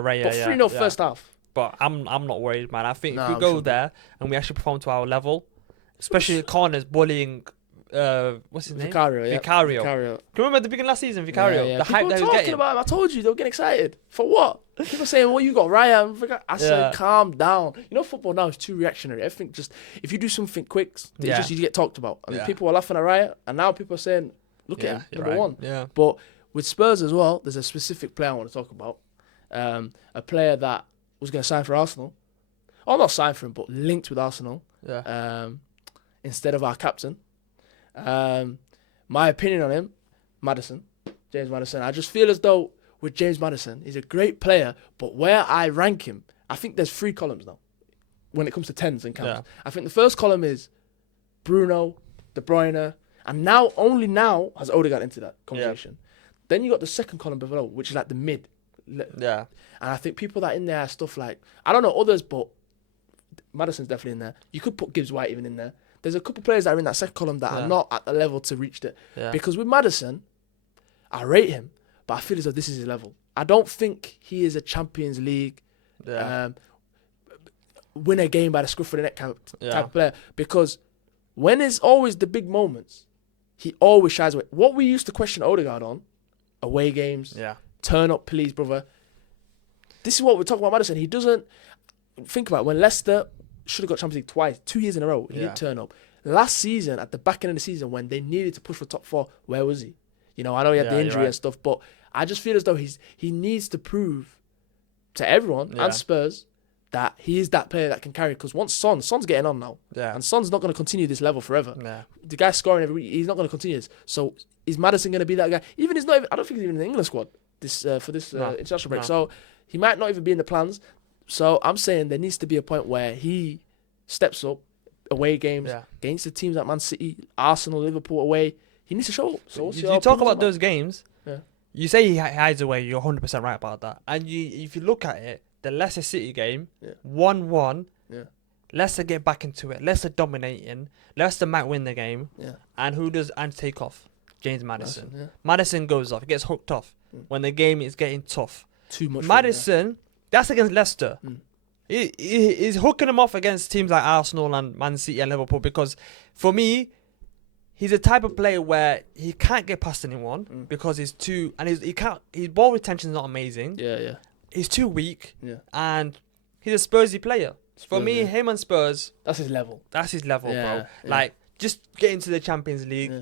Right. But 3-0 first half. But I'm not worried, man. I think if we go there and we actually perform to our level, especially corners bullying... what's his name? Vicario. Can you remember at the beginning of last season, Vicario? Yeah. The hype that he was getting. About him. I told you, they were getting excited. For what? People saying, well, you got Ryan. I said, calm down. You know, football now is too reactionary. Everything just, if you do something quick, you get talked about. And people are laughing at Ryan, and now people are saying, look at him, number one. Yeah. But with Spurs as well, there's a specific player I want to talk about. A player that was going to sign for Arsenal. Oh, not sign for him, but linked with Arsenal. Yeah. Instead of our captain. My opinion on him, James Maddison. I just feel as though with James Maddison, he's a great player, but where I rank him, I think there's 3 columns now when it comes to tens and counts. Yeah. I think the first column is Bruno, De Bruyne, and only now has Odegaard into that conversation. Yeah. Then you got the second column below, which is like the mid. Yeah. And I think people that are in there are stuff like, I don't know others, but Maddison's definitely in there. You could put Gibbs White even in there. There's a couple of players that are in that second column that are not at the level to reach it. Yeah. Because with Maddison, I rate him, but I feel as though this is his level. I don't think he is a Champions League win a game by the scruff of the neck type of player. Because when it's always the big moments, he always shies away. What we used to question Odegaard on, away games, turn up please, brother. This is what we're talking about Maddison. He doesn't, think about it, when Leicester should have got Champions League twice, 2 years in a row, he didn't turn up. Last season, at the back end of the season, when they needed to push for top 4, where was he? You know, I know he had the injury and stuff, but I just feel as though he needs to prove to everyone and Spurs that he is that player that can carry. Because once Son's getting on now, and Son's not going to continue this level forever. Yeah. The guy's scoring every week, he's not going to continue this. So is Maddison going to be that guy? Even he's not even, I don't think he's even in the England squad for this international break. No. So he might not even be in the plans. So I'm saying there needs to be a point where he steps up, away games against the teams like Man City, Arsenal, Liverpool away. He needs to show up. So you talk about those games. Yeah. You say he hides away. You're 100% right about that. And if you look at it, the Leicester City game, 1-1. Yeah. Leicester get back into it. Leicester dominating. Leicester might win the game. Yeah. And who does Ange take off? James Maddison. Maddison goes off. He gets hooked off when the game is getting tough. Too much. Maddison, that's against Leicester. He's hooking them off against teams like Arsenal and Man City and Liverpool because, for me, he's a type of player where he can't get past anyone because he's too, and he can't. His ball retention is not amazing. Yeah. He's too weak. Yeah. And he's a Spursy player. For Spurs, me, yeah. him and Spurs, That's his level. that's his level, Yeah, bro. yeah. Like, just get into the Champions League,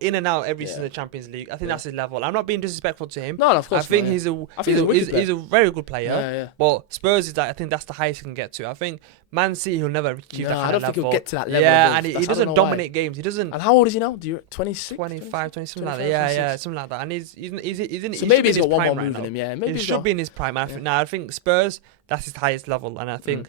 in and out every single Champions League. I think that's his level. I'm not being disrespectful to him. No, of course. I think not, yeah. he's a I think he's a very good player. Yeah. But Spurs is like, I think that's the highest he can get to. I think Man City will never achieve that No, kind I of don't think level. he'll get to that level. Yeah, though. and he I don't doesn't know dominate games. He doesn't. And how old is he now? Do you 26? 25, 20, something like 25, that. Yeah, 26. something like that. And he's in. So he maybe should be he's in got one his more prime move right in now. him. Yeah, maybe He he's should got- be in his prime. I think Spurs, that's his highest level, and I think,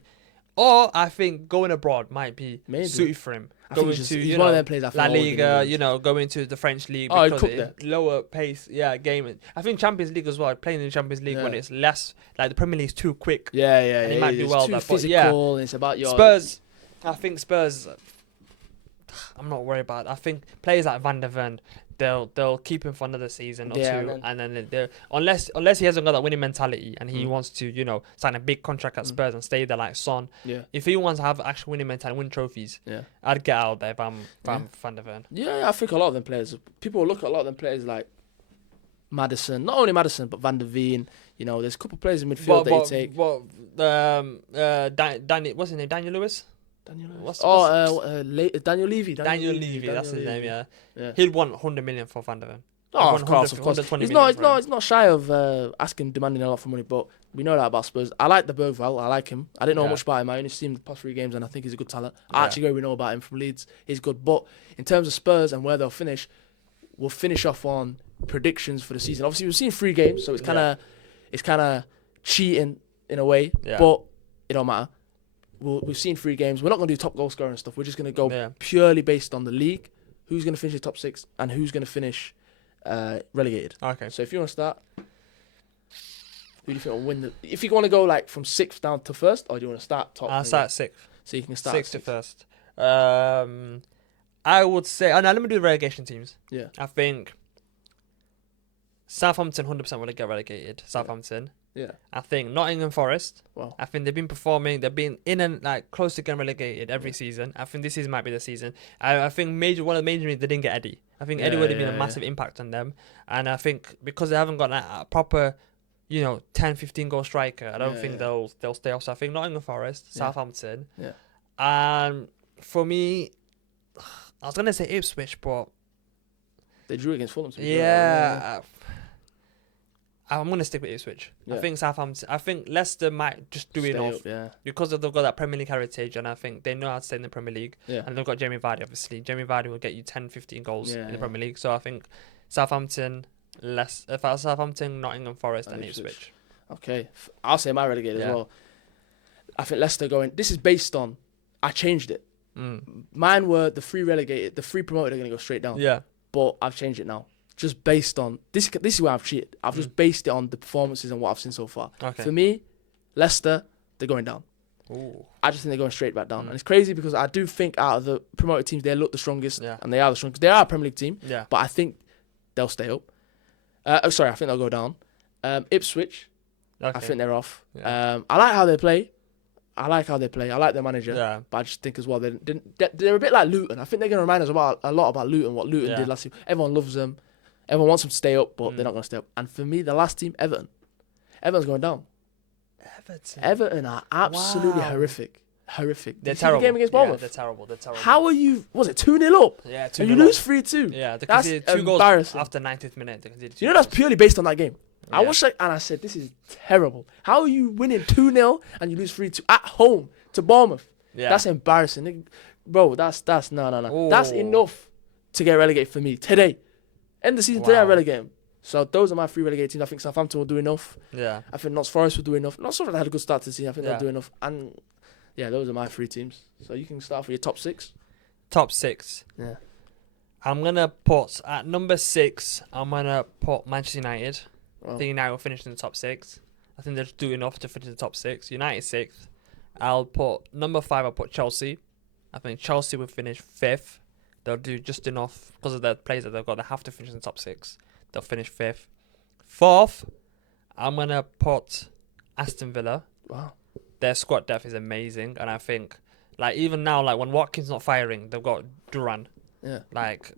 or I think going abroad might be Maybe. suited for him. I think Going he's to he's one of them players I think La always gonna Liga, win. going to the French league Oh, he'd because cook it's lower pace, game. I think Champions League as well. Playing in the Champions League when Yeah. it's less, like the Premier League is too quick. Yeah. And he might do it's well too there, but physical. And it's about your Spurs, I think Spurs. I'm not worried about it. I think players like Van der Ven, they'll keep him for another season or Yeah, two, and and then they'll unless he hasn't got that winning mentality and he wants to sign a big contract at Spurs and stay there like Son. Yeah. If he wants to have actual winning mentality, win trophies, Yeah. I'd get out there if I'm Van der Ven. Yeah, I think a lot of them players. People look at a lot of them players like Madison. Not only Madison, but Van der Ven. There's a couple of players in midfield that you take. Daniel, what's his name? Daniel Lewis. Daniel Levy. Daniel Levy, that's his name. Yeah. He'd want 100 million for Van der Ven. Oh, of course. 120 He's million for him. not shy of demanding a lot for money, but we know that about Spurs. I like the Bergwall. I like him. I didn't know much about him. I only seen him the past 3 games, and I think he's a good talent. Yeah. Actually, we know about him from Leeds. He's good. But in terms of Spurs and where they'll finish, we'll finish off on predictions for the season. Obviously, we've seen 3 games, so it's kind of cheating in a way, but it don't matter. We've seen 3 games. We're not going to do top goal scorer and stuff. We're just going to go purely based on the league, who's going to finish the top 6, and who's going to finish relegated. Okay. So if you want to start, who do you think will win? If you want to go like from 6th down to 1st, or do you want to start top? I'll start 6th. So you can start 6th to 1st. I would say. Oh no, let me do the relegation teams. Yeah. I think Southampton 100% will get relegated. Southampton. Yeah. I think Nottingham Forest. Wow. I think they've been performing. They've been in and close to getting relegated every season. I think this season might be the season. I think one of the major reasons they didn't get Eddie. I think Eddie would have been a massive impact on them. And I think because they haven't got a proper, 10, 15 goal striker, I don't think they'll stay off. So I think Nottingham Forest, Southampton. Yeah. And for me, I was gonna say Ipswich, but they drew against Fulham. I'm gonna stick with Ipswich. Yeah. I think Southampton. I think Leicester might just do Stay enough up, because they've got that Premier League heritage, and I think they know how to stay in the Premier League. Yeah. And they've got Jamie Vardy, obviously. Jamie Vardy will get you 10, 15 goals in the Yeah. Premier League. So I think Southampton, Southampton, Nottingham Forest, and Ipswich. Okay, I'll say my relegated as Yeah. well. I think Leicester going. This is based on. I changed it. Mine were the 3 relegated, the 3 promoted are going to go straight down. Yeah. But I've changed it now. Just based on this is where I've cheated. I've just based it on the performances and what I've seen so far. Okay. For me, Leicester, they're going down. Ooh. I just think they're going straight back down. And it's crazy because I do think out of the promoted teams, they look the strongest. Yeah. And they are the strongest. They are a Premier League team. Yeah. But I think they'll stay up. I think they'll go down. Ipswich, Okay. I think they're off. Yeah. I like how they play. I like their manager. Yeah. But I just think as well, they're a bit like Luton. I think they're going to remind us a lot about Luton, what Luton did last year. Everyone loves them. Everyone wants them to stay up, but they're not going to stay up. And for me, the last team, Everton. Everton's going down. Everton are absolutely horrific. Horrific. They're Did you see terrible. the game against Bournemouth? They're terrible. How are you? Was it 2-0 up? Yeah, 2-0 And you up. lose 3-2. Yeah, they That's conceded 2 goals embarrassing. after 90th minute. They conceded 2 You know that's goals. purely based on that game. I Yeah. watched it and I said, this is terrible. How are you winning 2-0 and you lose 3-2 at home to Bournemouth? Yeah. That's embarrassing. Bro, that's no. That's Ooh. enough to get relegated for me today. End the season today, I Wow. relegate them. So those are my 3 relegated teams. I think Southampton will do enough. Yeah. I think Notts Forest will do enough. Notts Forest had a good start to the season. I think Yeah. they'll do enough. And yeah, those are my 3 teams. So you can start for your top 6. Top 6. Yeah. I'm going to put, at number 6, I'm going to put Manchester United. Well, I think United will finish in the top 6. I think they'll do enough to finish in the top 6. United 6th. I'll put, number 5, I'll put Chelsea. I think Chelsea will finish 5th. They'll do just enough because of the players that they've got. They have to finish in the top 6. They'll finish 5th. 4th, I'm gonna put Aston Villa. Wow. Their squad depth is amazing, and I think like even now, like when Watkins not firing, they've got Duran. Yeah. Like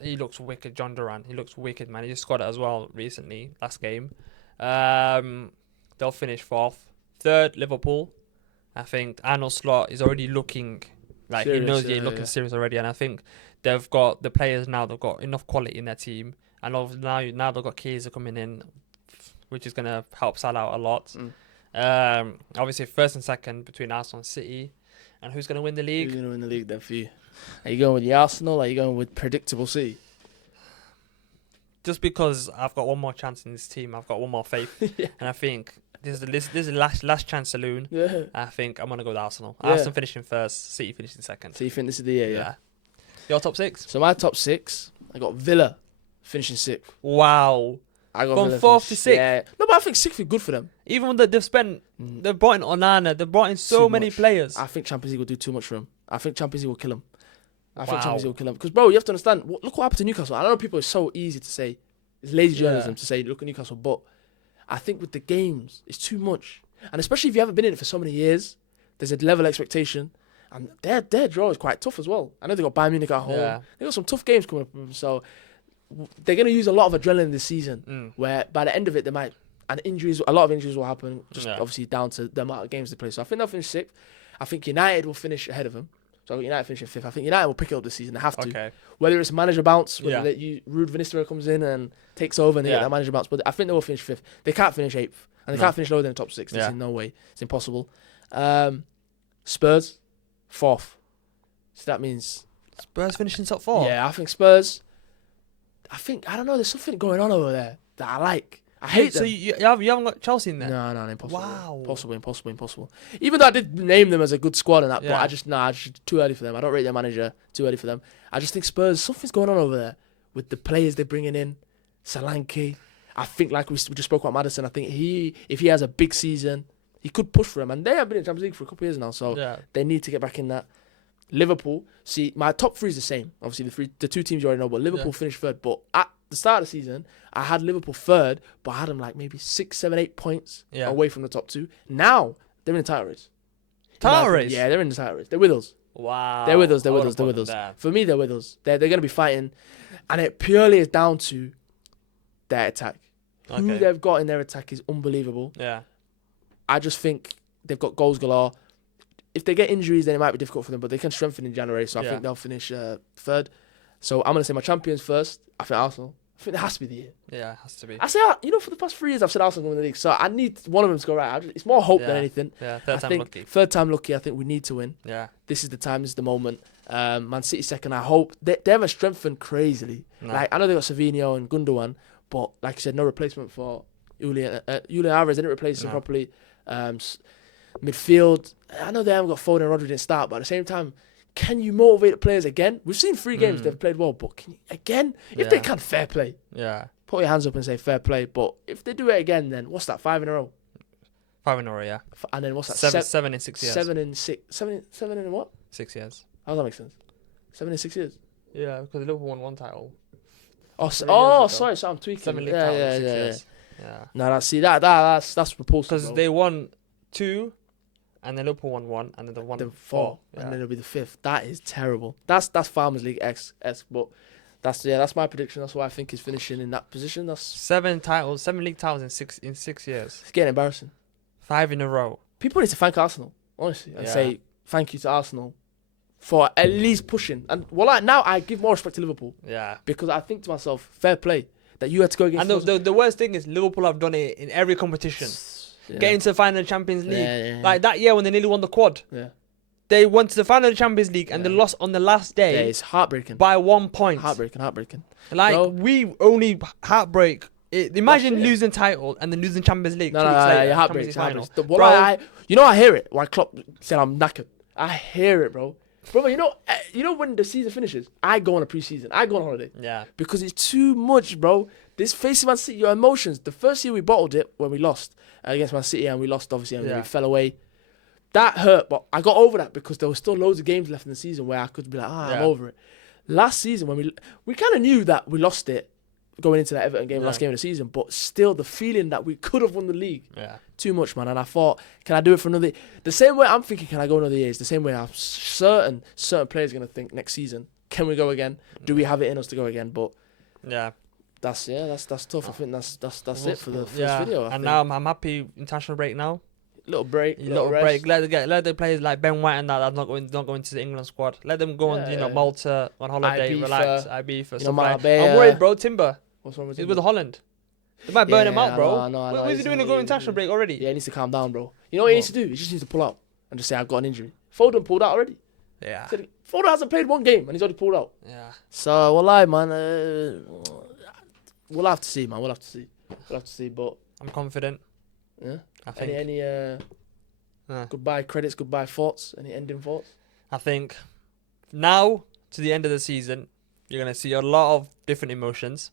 he looks wicked, John Duran. He looks wicked, man. He just scored it as well recently, last game. They'll finish 4th. 3rd, Liverpool. I think Arnold Slot is already looking like Serious, he knows yeah, he's looking yeah. serious already, and I think they've got the players now. They've got enough quality in their team, and now they've got Kaiser coming in, which is gonna help Salah out a lot. Obviously, 1st and 2nd between Arsenal and City, and who's gonna win the league? Who's going to win the league then for you? Are you going with the Arsenal or are you going with predictable City? Just because I've got one more chance in this team, I've got one more faith, Yeah. and I think this is the last chance saloon. Yeah. I think I'm gonna go with Arsenal. Yeah. Arsenal finishing 1st, City finishing 2nd. So you think this is the year, yeah? Your top 6? So my top 6, I got Villa finishing 6th. Wow. I got From Villa 4th to finishing- 6th? Yeah. No, but I think 6th is good for them. Even though they've spent, Mm. they've brought in Onana, they've brought in so Too many much. players. I think Champions League will do too much for him. I think Champions League will kill him. I think Wow. Champions League will kill him. Because, bro, you have to understand, look what happened to Newcastle. I know people, it's so easy to say, it's lazy journalism to say, look at Newcastle, but I think with the games, it's too much. And especially if you haven't been in it for so many years, there's a level of expectation. And their draw is quite tough as well. I know they got Bayern Munich at home. Yeah. They got some tough games coming up with them. So they're going to use a lot of adrenaline this season, where by the end of it, they might, and a lot of injuries will happen, just obviously down to the amount of games they play. So I think they'll finish 6th. I think United will finish ahead of them. So I think United finishing 5th. I think United will pick it up this season. They have to. Okay. Whether it's a manager bounce, whether Yeah. Ruud van Nistelrooy comes in and takes over and they get that manager bounce. But I think they will finish 5th. They can't finish 8th. And they can't finish lower than the top 6. There's no way. It's impossible. Spurs, 4th. So that means... Spurs finishing top 4? Yeah, I think Spurs... I don't know, there's something going on over there that I like. I hate them. So you haven't got Chelsea in there? No, impossible. Wow. Impossible. Even though I did name them as a good squad and that, but Yeah. I just too early for them. I don't rate their manager, too early for them. I just think Spurs, something's going on over there with the players they're bringing in. Solanke. I think, like we just spoke about Maddison, I think if he has a big season, he could push for them. And they have been in Champions League for a couple of years now, so they need to get back in that. Liverpool, see, my top 3 is the same. Obviously, the 2 teams you already know, but Liverpool finished 3rd. But at the start of the season, I had Liverpool 3rd, but I had them like maybe 6, 7, 8 points away from the top 2. Now, they're in the title race. Title race? Yeah, they're in the title race. They're with us. Wow. They're with us. I would've put them there. For me, they're with us. They're going to be fighting. And it purely is down to their attack. Who Okay. they've got in their attack is unbelievable. Yeah. I just think they've got goals galore. If they get injuries, then it might be difficult for them, but they can strengthen in January, so I think they'll finish 3rd. So I'm going to say my champions first. I think Arsenal. I think it has to be the year. Yeah, it has to be. I say, for the past 3 years, I've said Arsenal going to win the league, so I need one of them to go right. It's more hope than anything. Yeah, I think lucky. 3rd time lucky, I think we need to win. Yeah. This is the time, this is the moment. Man City 2nd, I hope. They haven't strengthened crazily. No. Like, I know they got Savinho and Gundogan, but like you said, no replacement for Julian Alvarez. They didn't replace him properly. Midfield, I know they haven't got Foden and Rodri didn't start, but at the same time, can you motivate the players again? We've seen 3 games they've played well, but can you again? If they can, fair play. Yeah. Put your hands up and say fair play. But if they do it again, then what's that? 5 in a row. 5 in a row, yeah. And then what's that? 7 in 6 years. 7 in 6. 7 in what? 6 years. How does that make sense? 7 in 6 years. Yeah, because Liverpool won 1 title. Sorry, so I'm tweaking. 7 league titles in 6 years. Yeah. No, that's repulsive. Because bro. they won 2, and then Liverpool won 1, and then they won Then 4. 4, and then it'll be the 5th. That is terrible. That's Farmers League X, but that's my prediction. That's why I think he's finishing in that position. That's 7 league titles in 6 years. it's getting embarrassing. 5 in a row. People need to thank Arsenal, honestly, and say thank you to Arsenal for at least pushing. And now I give more respect to Liverpool Yeah. because I think to myself, fair play that you had to go against. And the worst thing is Liverpool have done it in every competition. Yeah. Getting to the final of the Champions League. Yeah. Like that year when they nearly won the quad. Yeah. They went to the final of the Champions League and they lost on the last Yeah, day it's heartbreaking. by 1 point. Heartbreaking. Like, Bro. we only heartbreak. Imagine That's it. losing title and then losing Champions League. No, 2 weeks later, you're Champions heartbreaking. League final. Bro, I hear it. Why Klopp said I'm knackered. I hear it, bro. Brother, you know when the season finishes, I go on a pre-season. I go on holiday. Yeah. Because it's too much, bro. This facing Man City, your emotions. The first year we bottled it when we lost against Man City and we lost, obviously, and we fell away. That hurt, but I got over that because there were still loads of games left in the season where I could be like, I'm over it. Last season, when we kind of knew that we lost it going into that Everton game, Yeah. last game of the season, but still the feeling that we could have won the league. Yeah. Too much, man. And I thought, can I do it for another? The same way I'm thinking, can I go another year? Is the same way I'm certain players are gonna think next season. Can we go again? Do we have it in us to go again? But Yeah. that's tough. I think that's it for the first Yeah. video. I And think. now I'm happy international break now. little break, Little rest. break. Let the players like Ben White and that's not going to the England squad. Let them go on, Yeah. Malta on holiday, Ibiza, relax. Ibiza, you know, stuff like. Marbella. I'm worried, bro. Timber. What's wrong with He's him? with Holland. They might burn him Yeah, out, bro. I know. What is he doing to go international break already? Yeah, he needs to calm down, bro. You know what he needs to do? He just needs to pull out and just say, I've got an injury. Foden pulled out already. Yeah. Foden hasn't played one game and he's already pulled out. Yeah. So, we'll lie, man. We'll have to see, man. We'll have to see. But I'm confident. yeah, I think. any goodbye credits, goodbye thoughts, any ending thoughts? I think now to the end of the season, you're gonna see a lot of different emotions.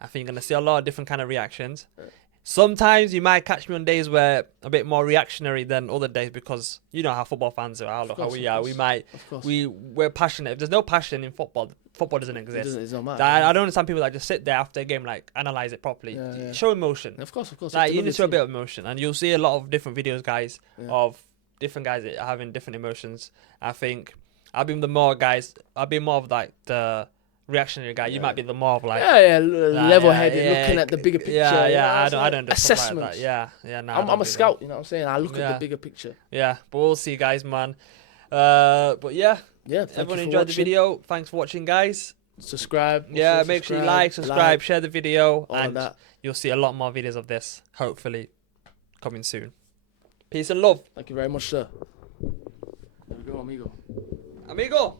I think you're gonna see a lot of different kind of reactions. Sometimes you might catch me on days where a bit more reactionary than other days because you know how football fans are, how we are. We might Of course. we're passionate. If there's no passion in football, football doesn't exist. It don't matter. I don't understand people that just sit there after a game, like analyze it properly, Yeah. show emotion. Of course. Like It's you need to show a another bit of emotion, and you'll see a lot of different videos, guys, Yeah. of different guys that are having different emotions. I think I'll be more of like the reactionary guy. You might be the more of like level-headed, looking at the bigger picture. Yeah, you know yeah. what I I'm don't saying? do stuff like Assessments. that. Yeah. No, I'm a scout, you know what I'm saying? I look at the bigger picture. Yeah, but we'll see, guys, man. But yeah, Yeah, thank everyone you for enjoyed the watching. video. Thanks for watching, guys. Subscribe. Yeah, also make sure you like, subscribe, share the video, all of and that. you'll see a lot more videos of this, hopefully, coming soon. Peace and love. Thank you very much, sir. There we go, amigo. Amigo.